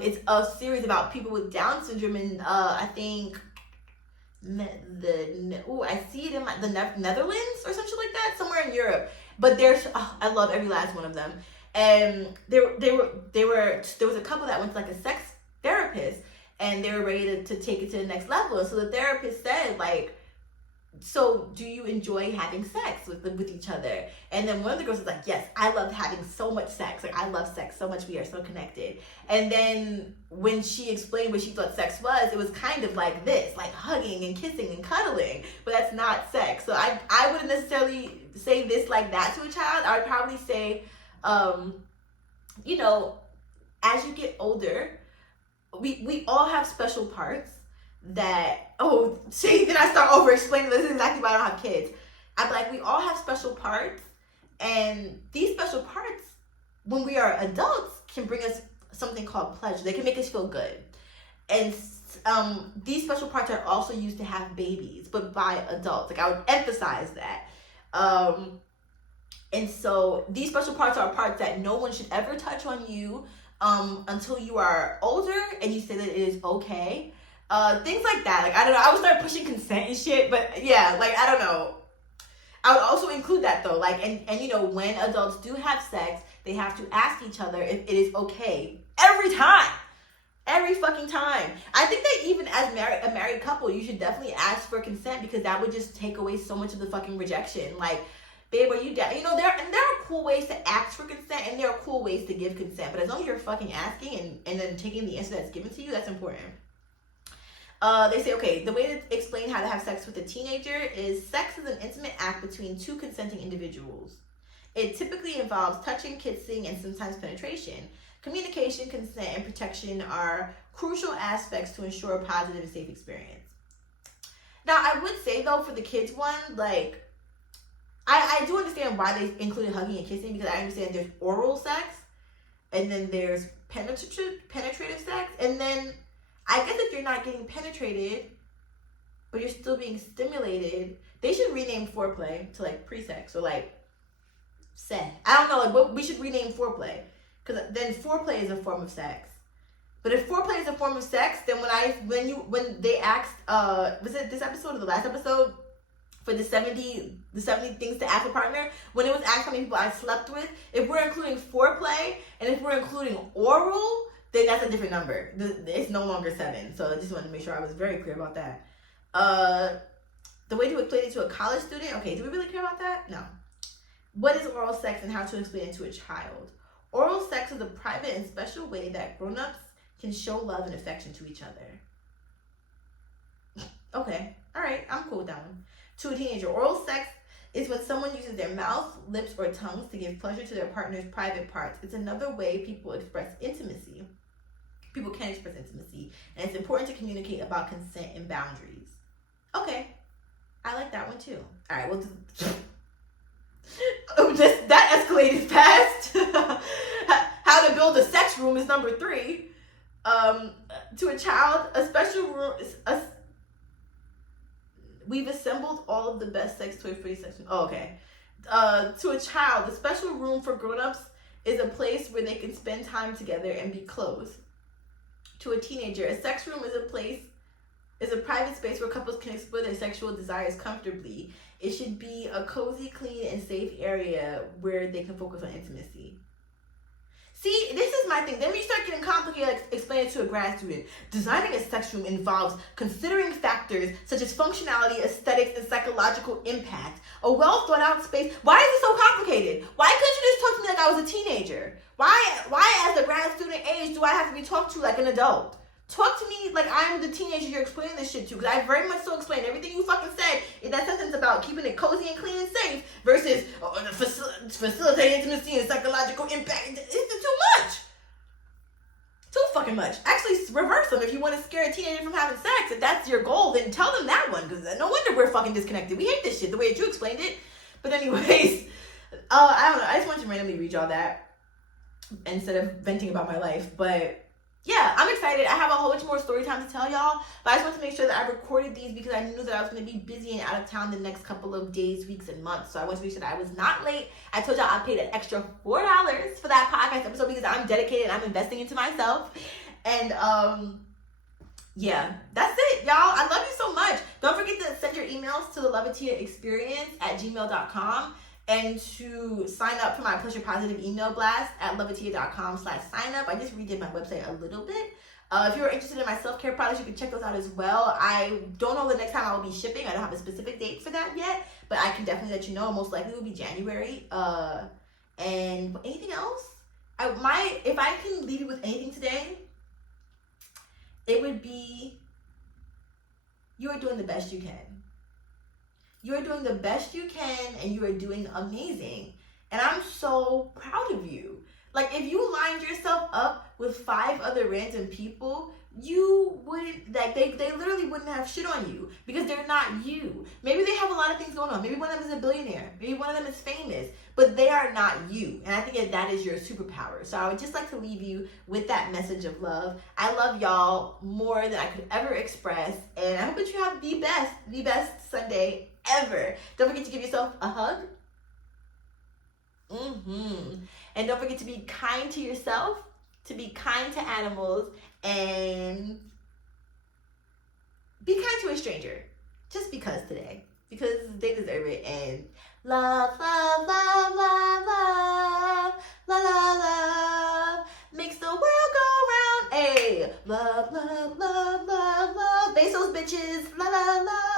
it's a series about people with Down syndrome, and I think I see it in the Netherlands or something like that, somewhere in Europe. But I love every last one of them. And there was a couple that went to like a sex therapist, and they were ready to take it to the next level. So the therapist said, like, so do you enjoy having sex with each other? And then one of the girls was like, yes, I love having so much sex. Like, I love sex so much. We are so connected. And then when she explained what she thought sex was, it was kind of like this, like hugging and kissing and cuddling, but that's not sex. So I wouldn't necessarily say this like that to a child. I would probably say, you know, as you get older, we all have special parts that, then I start over explaining this is exactly why I don't have kids. I'm like, we all have special parts, and these special parts, when we are adults, can bring us something called pleasure. They can make us feel good. And these special parts are also used to have babies, but by adults. Like, I would emphasize that. And so these special parts are parts that no one should ever touch on you until you are older and you say that it is okay. Things like that. Like, I don't know. I would start pushing consent and shit, but yeah, like, I don't know. I would also include that though. Like, and you know, when adults do have sex, they have to ask each other if it is okay. Every time. Every fucking time. I think that even as a married couple, you should definitely ask for consent, because that would just take away so much of the fucking rejection. Like, babe, are you down? You know, there are cool ways to ask for consent, and there are cool ways to give consent. But as long as you're fucking asking and then taking the answer that's given to you, that's important. They say, okay, the way to explain how to have sex with a teenager is sex is an intimate act between two consenting individuals. It typically involves touching, kissing, and sometimes penetration. Communication, consent, and protection are crucial aspects to ensure a positive and safe experience. Now, I would say, though, for the kids one, like, I do understand why they included hugging and kissing, because I understand there's oral sex, and then there's penetrative sex, and then I guess if you're not getting penetrated, but you're still being stimulated, they should rename foreplay to like pre-sex or like sex. I don't know, like what we should rename foreplay, because then foreplay is a form of sex. But if foreplay is a form of sex, then when they asked, was it this episode or the last episode, for the 70 things to ask a partner, when it was asked how many people I slept with, if we're including foreplay and if we're including oral, then that's a different number. It's no longer 7. So I just wanted to make sure I was very clear about that. The way to explain it to a college student. Okay, do we really care about that? No. What is oral sex and how to explain it to a child? Oral sex is a private and special way that grown-ups can show love and affection to each other. Okay, all right, I'm cool with that one. To a teenager, oral sex is when someone uses their mouth, lips, or tongues to give pleasure to their partner's private parts. It's another way people express intimacy. People can express intimacy, and it's important to communicate about consent and boundaries. Okay, I like that one too. All right, well, that escalated fast. How to build a sex room is number 3. To a child, a special room is we've assembled all of the best sex toy free sex. Oh, okay. To a child, a special room for grown-ups is a place where they can spend time together and be close. To a teenager, a sex room is a private space where couples can explore their sexual desires comfortably. It should be a cozy, clean, and safe area where they can focus on intimacy. See, this is my thing. Then when you start getting complicated, like explain it to a grad student. Designing a sex room involves considering factors such as functionality, aesthetics, and psychological impact. A well thought out space. Why is it so complicated? Why couldn't you just talk to me like I was a teenager? Why as a grad student age do I have to be talked to like an adult? Talk to me like I'm the teenager you're explaining this shit to, because I very much so explained everything you fucking said in that sentence about keeping it cozy and clean and safe versus facilitating intimacy and psychological impact. It's too much. Too fucking much. Actually, reverse them. If you want to scare a teenager from having sex, if that's your goal, then tell them that one, because no wonder we're fucking disconnected. We hate this shit the way that you explained it. But anyways, I don't know. I just wanted to randomly read y'all that instead of venting about my life, but yeah, I'm excited. I have a whole bunch more story time to tell y'all, but I just want to make sure that I recorded these because I knew that I was going to be busy and out of town the next couple of days, weeks, and months. So I want to make sure that I was not late. I told y'all I paid an extra $4 for that podcast episode because I'm dedicated and I'm investing into myself. And yeah, that's it, y'all. I love you so much. Don't forget to send your emails to theloveatiyaexperience@gmail.com. and to sign up for my Pleasure Positive email blast at loveatiya.com/sign up. I just redid my website a little bit. If you're interested in my self-care products, you can check those out as well. I don't know the next time I will be shipping. I don't have a specific date for that yet, but I can definitely let you know. Most likely it will be January. And anything else? If I can leave you with anything today, it would be you are doing the best you can. You are doing the best you can, and you are doing amazing. And I'm so proud of you. Like, if you lined yourself up with 5 other random people, you wouldn't, like, they literally wouldn't have shit on you because they're not you. Maybe they have a lot of things going on. Maybe one of them is a billionaire. Maybe one of them is famous, but they are not you. And I think that is your superpower. So I would just like to leave you with that message of love. I love y'all more than I could ever express. And I hope that you have the best Sunday ever. Don't forget to give yourself a hug. And don't forget to be kind to yourself, to be kind to animals, and be kind to a stranger. Just because today. Because they deserve it. And love, love, love, love, love, love, love, love makes the world go round. Hey, love, love, love, love, love. Besties, bitches. La, la, la.